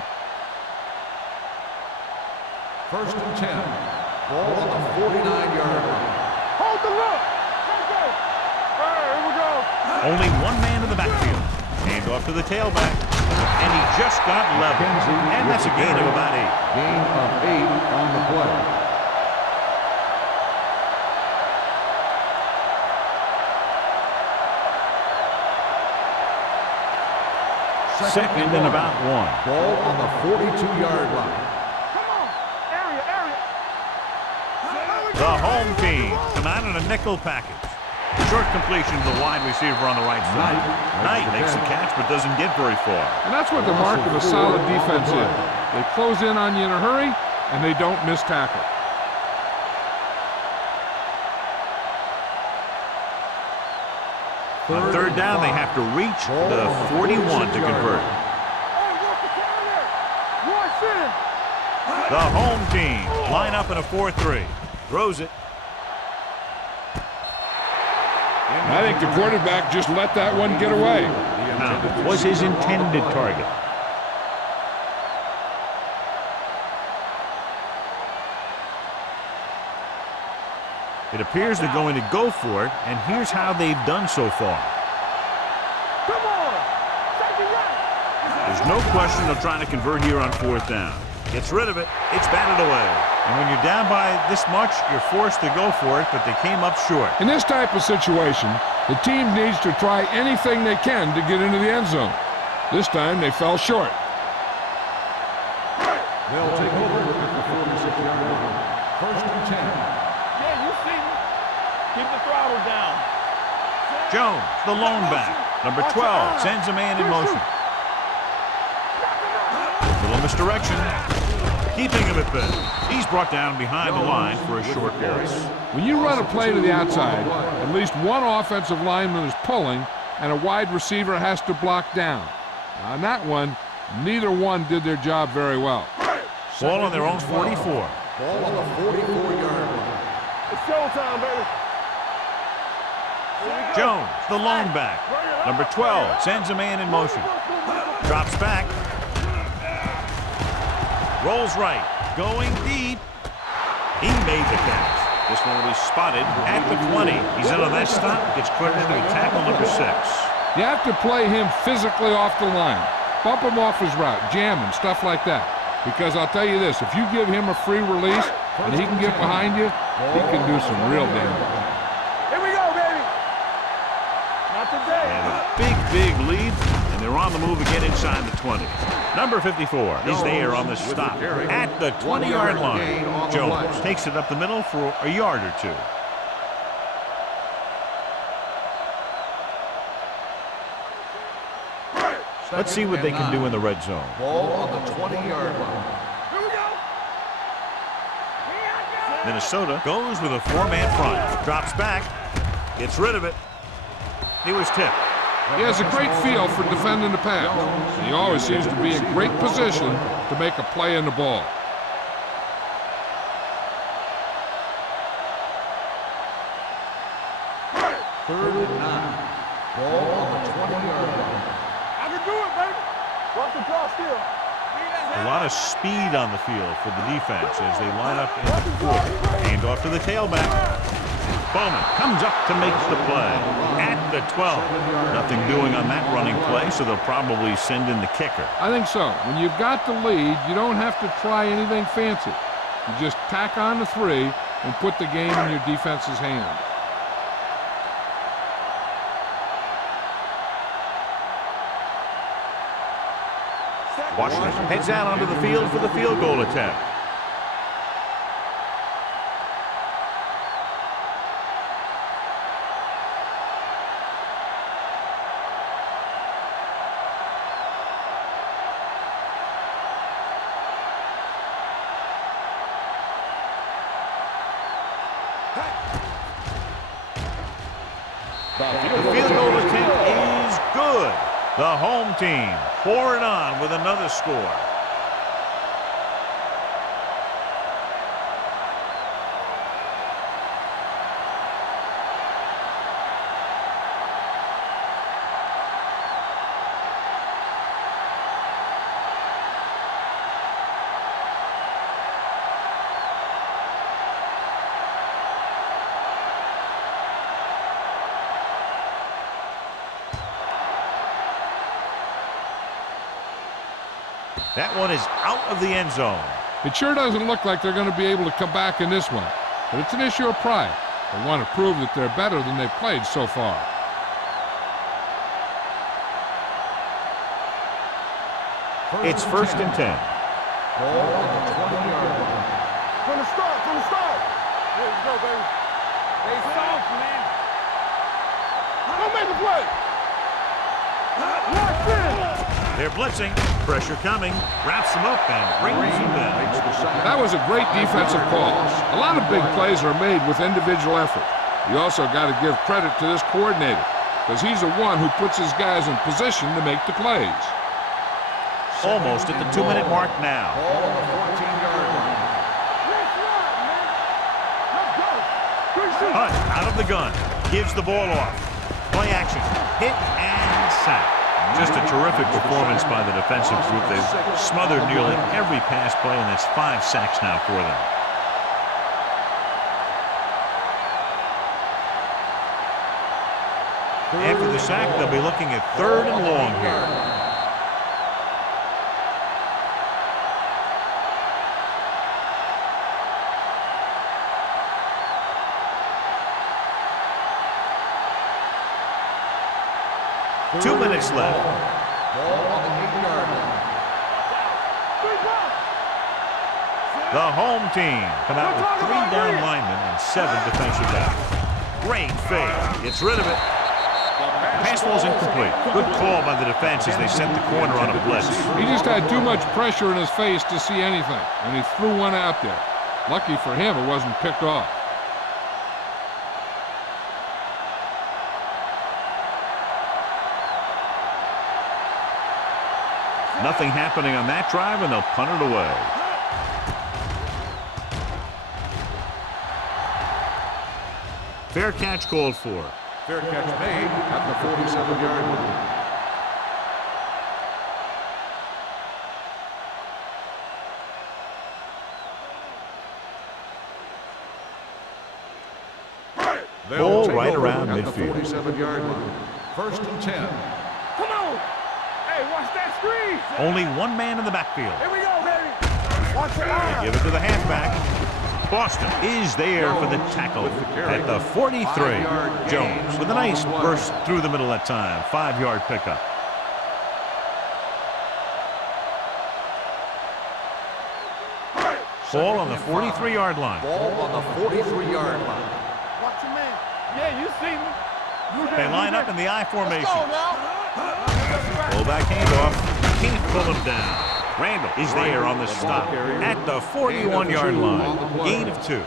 1st and 10. Ball on the 49-yard line. Hold the look. Go. All right, here we go. Only one man in the backfield. Hand off to the tailback. And he just got level. And that's a gain of about 8. Gain of 8 on the play. Second and about 1. Ball on the 42-yard line. Come on. Area. The home team come out in a nickel package. Short completion to the wide receiver on the right side. Knight makes the catch but doesn't get very far. And that's what the mark of a solid defense is. They close in on you in a hurry, and they don't miss tackle. On 3rd down, they have to reach the 41 to convert. The home team line up in a 4-3. Throws it. I think the quarterback just let that one get away. Was his intended target. It appears they're going to go for it, and here's how they've done so far. Come on. Take it right. There's no question they're trying to convert here on 4th down. Gets rid of it. It's batted away. And when you're down by this much, you're forced to go for it, but they came up short. In this type of situation, the team needs to try anything they can to get into the end zone. This time, they fell short. They'll take over at the 46-yard line. 1st and 10. Yeah, you see me. Keep the throttle down. Jones, the lone back. Number 12 sends a man in motion. Little misdirection. Keeping him at bay. He's brought down behind the line for a short pass. When you run a play to the outside, at least one offensive lineman is pulling, and a wide receiver has to block down. On that one, neither one did their job very well. Ball on their own 44. Ball on the 44-yard line. It's showtime, baby. Jones, the lone back. Number 12 sends a man in motion. Drops back. Rolls right. Going deep. He made the catch. This one will be spotted at the 20. He's in on that stop. Gets credited with tackle number 6. You have to play him physically off the line. Bump him off his route, jam him, stuff like that. Because I'll tell you this, if you give him a free release and he can get behind you, he can do some real damage. Here we go, baby. Not today. They have a big lead, and they're on the move again inside the 20. Number 54 is there on the stop at the 20-yard line. Jones takes it up the middle for a yard or 2. Let's see what they can do in the red zone. Ball on the 20-yard line. Here we go. Minnesota goes with a 4-man front. Drops back. Gets rid of it. He was tipped. He has a great feel for defending the pass. He always seems to be in great position to make a play in the ball. Third and 9. Ball on the 20-yard line. I can do it, baby. Watch the draw still. A lot of speed on the field for the defense as they line up in the quarter. Hand off to the tailback. Bowman comes up to make the play at the 12. Nothing doing on that running play, so they'll probably send in the kicker. I think so. When you've got the lead, you don't have to try anything fancy. You just tack on the 3 and put the game in your defense's hands. Washington heads out onto the field for the field goal attempt. The field goal attempt is good. The home team pouring on with another score. That one is out of the end zone. It sure doesn't look like they're going to be able to come back in this one, but it's an issue of pride. They want to prove that they're better than they've played so far. It's first and 10. Ball on the 20-yard line. From the start, from the start. There you go, baby. Stay soft, man. Don't make a play. Locked in. They're blitzing. Pressure coming. Wraps them up and brings them down. That was a great defensive call. A lot of big plays are made with individual effort. You also got to give credit to this coordinator, because he's the one who puts his guys in position to make the plays. Almost at the 2-minute mark now. Ball on the 14-yard line. Let's run, man. Let's go. Good shit. Hunt out of the gun. Gives the ball off. Play action. Hit and sack. Just a terrific performance by the defensive group. They've smothered nearly every pass play, and that's 5 sacks now for them. After the sack, they'll be looking at 3rd and long here. Two minutes left. Ball on the 8-yard line. The home team come out with 3 down linemen and 7 defensive backs. Great fake. Gets rid of it. Pass ball's incomplete. Good call by the defense as they sent the corner on a blitz. He just had too much pressure in his face to see anything, and he threw one out there. Lucky for him, it wasn't picked off. Nothing happening on that drive, and they'll punt it away. Fair catch called for. Fair catch made at the 47-yard line. Ball right around at midfield. the 47-yard line. First and 10. Come on. Hey, watch that screen. Only one man in the backfield. Here we go, baby. Watch the line. Give it to the halfback. Boston is there for the tackle at the 43. Jones with a nice burst through the middle that time. 5-yard pickup. Ball on the 43-yard line. Ball on the 43-yard line. Watch your man. Yeah, you see me. They line up in the I formation. Let's go now. Fullback handoff. Can't pull him down. Randall is there on the stop at the 41-yard line. Gain of 2.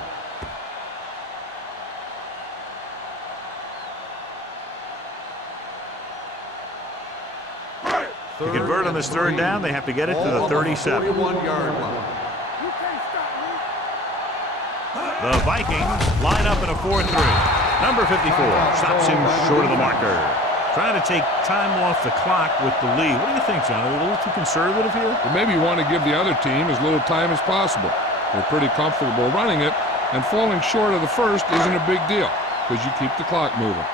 To convert on this 3rd down, they have to get it to the 37. 41-yard line. You can't stop me. The Vikings line up in a 4-3. Number 54 stops him short of the marker. Trying to take time off the clock with the lead. What do you think, John? Are they a little too conservative here? Well, maybe you want to give the other team as little time as possible. They're pretty comfortable running it, and falling short of the first isn't a big deal because you keep the clock moving.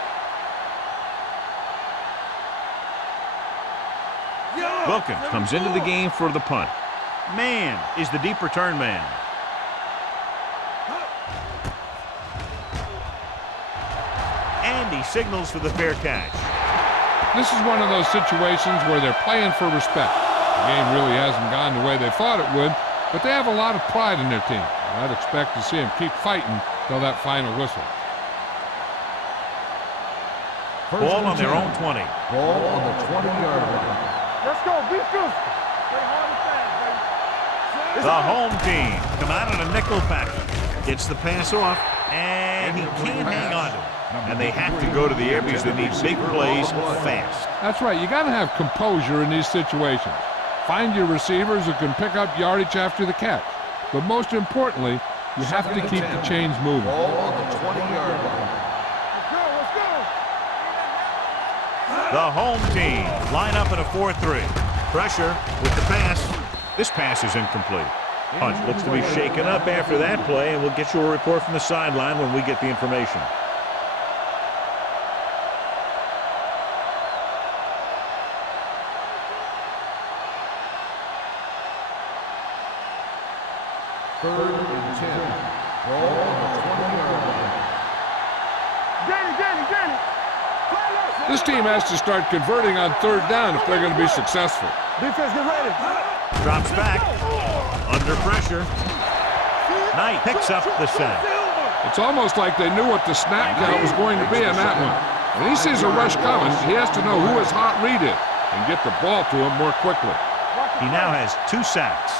Wilkins comes into the game for the punt. Man is the deep return man. And he signals for the fair catch. This is one of those situations where they're playing for respect. The game really hasn't gone the way they thought it would, but they have a lot of pride in their team. I'd expect to see them keep fighting till that final whistle. Ball on their own 20. Ball on the 20-yard line. Let's go. Be physical. Play hard and fast, baby. The home team come out in a nickel package. Gets the pass off, and he can't hang on to it. And they have to go to the air because they need big plays fast. That's right. You got to have composure in these situations. Find your receivers who can pick up yardage after the catch. But most importantly, you have to keep the chains moving. Ball on the 20-yard line. Let's go. The home team line up in a 4-3. Pressure with the pass. This pass is incomplete. Hunt looks to be shaken up after that play, and we'll get you a report from the sideline when we get the information. Third and 10. Ball on the 20-yard line. Get it. This team has to start converting on third down if they're going to be successful. Defense, get ready. Drops back. Under pressure. Knight picks up the sack. It's almost like they knew what the snap count was going to be on that one. When he sees a rush coming, he has to know who his hot read is and get the ball to him more quickly. He now has 2 sacks.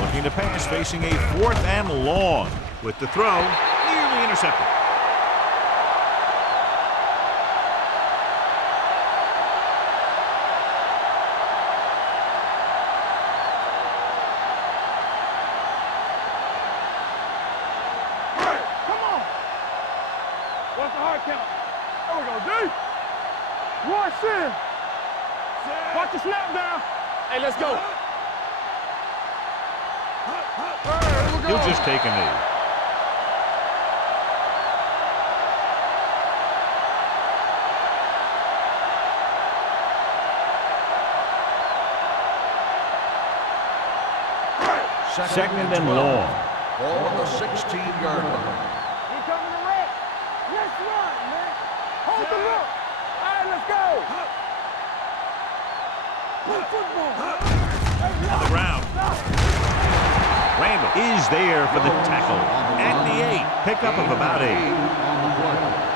Looking to pass, facing a 4th and long. With the throw, nearly intercepted. Come on. What's the hard count? There we go, D. One, sin. Watch the snap down. Hey, let's go. He'll just take a knee. Second and long. Ball on the 16-yard line. He coming to red. Let's run, man. Hold the look. All right, let's go. Play football. On the ground. Randall is there for the tackle. At the 8. Pickup of about 8. On the play.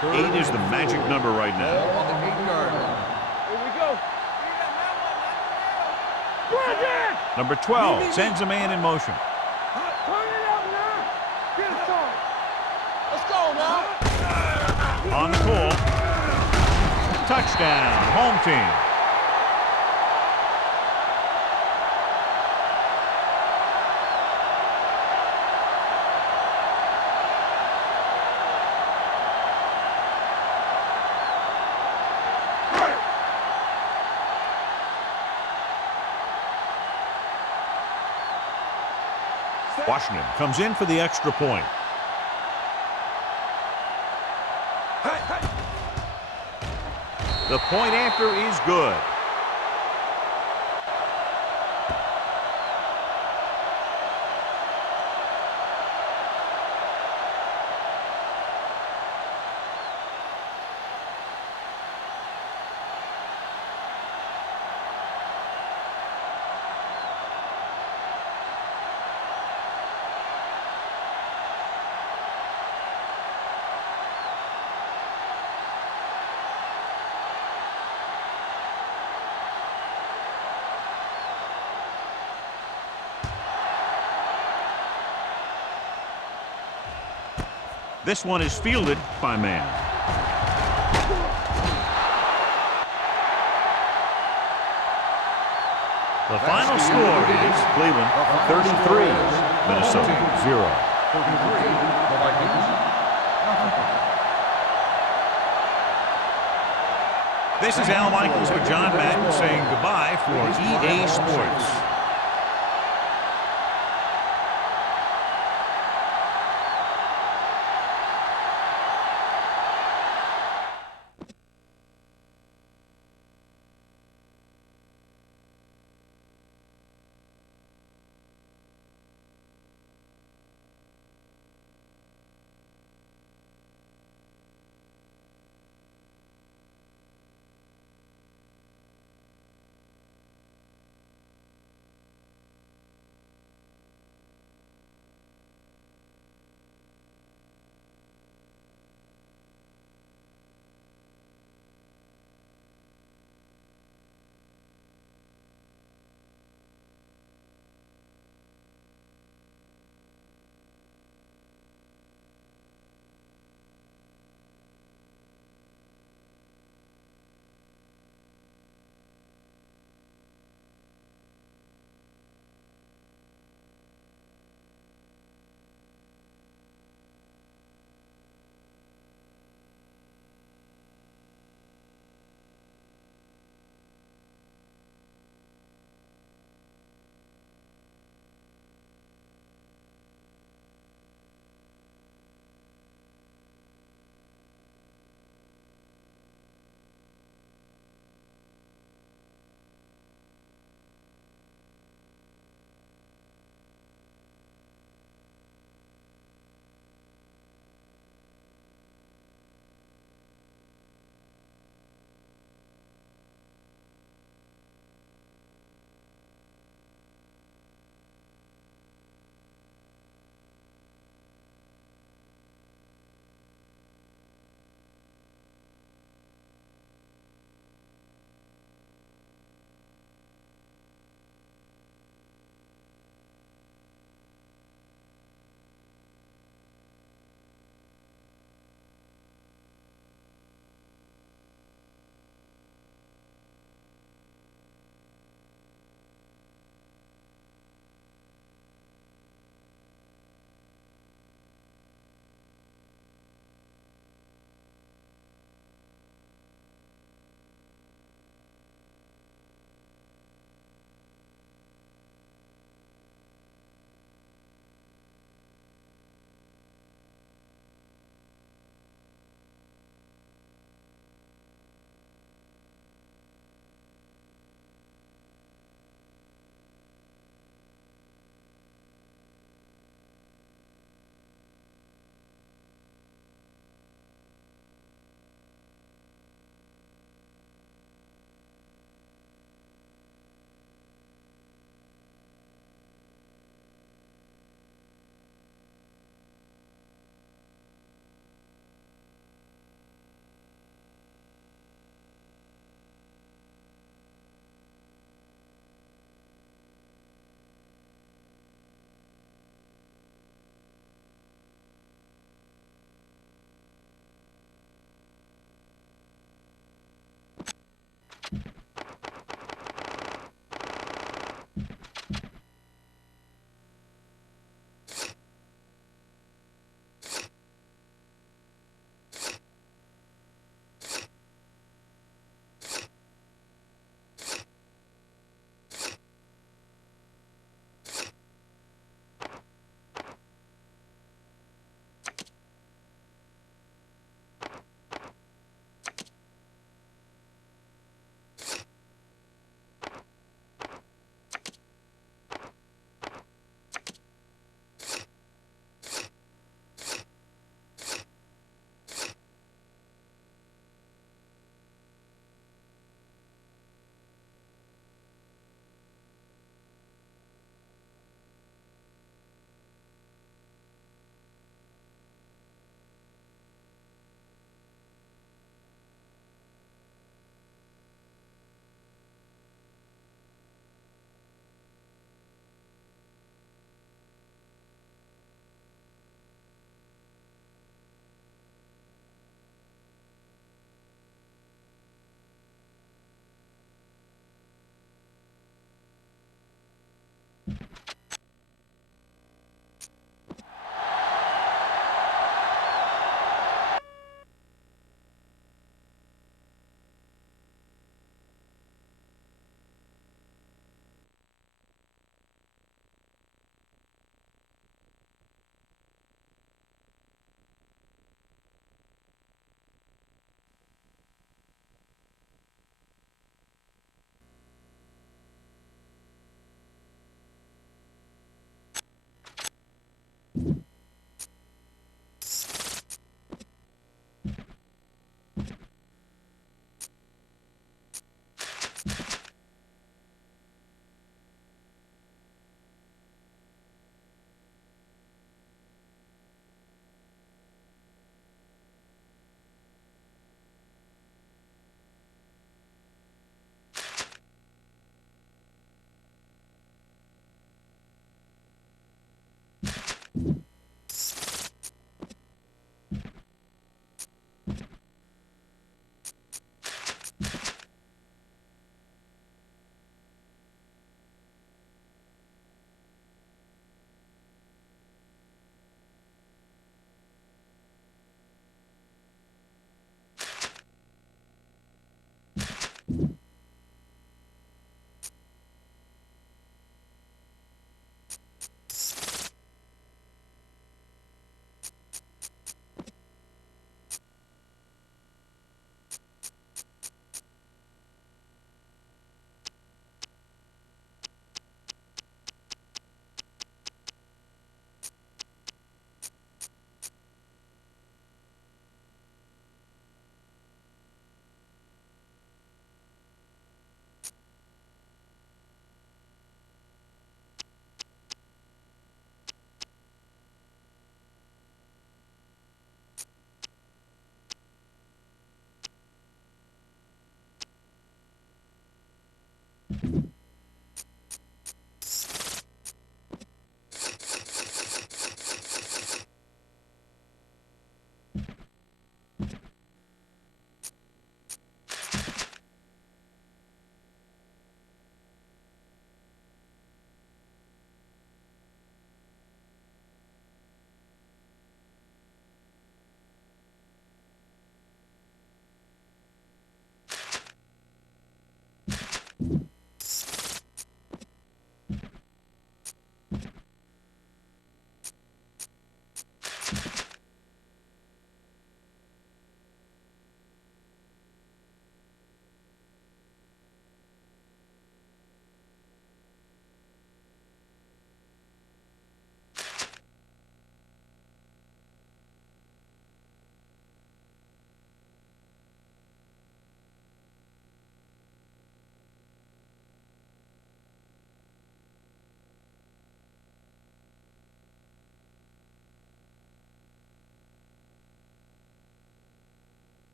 Eight is the magic number right Ball now. on the 8-yard line. Here we go. Bring it. Number 12 sends a man in motion. Turn it up now. Get it started. Let's go now. On the pull. Touchdown, home team. Washington comes in for the extra point. The point after is good. This one is fielded by man. The final score is Cleveland 33, Minnesota 0. 33, the Vikings. This is Al Michaels with John Madden saying goodbye for EA Sports.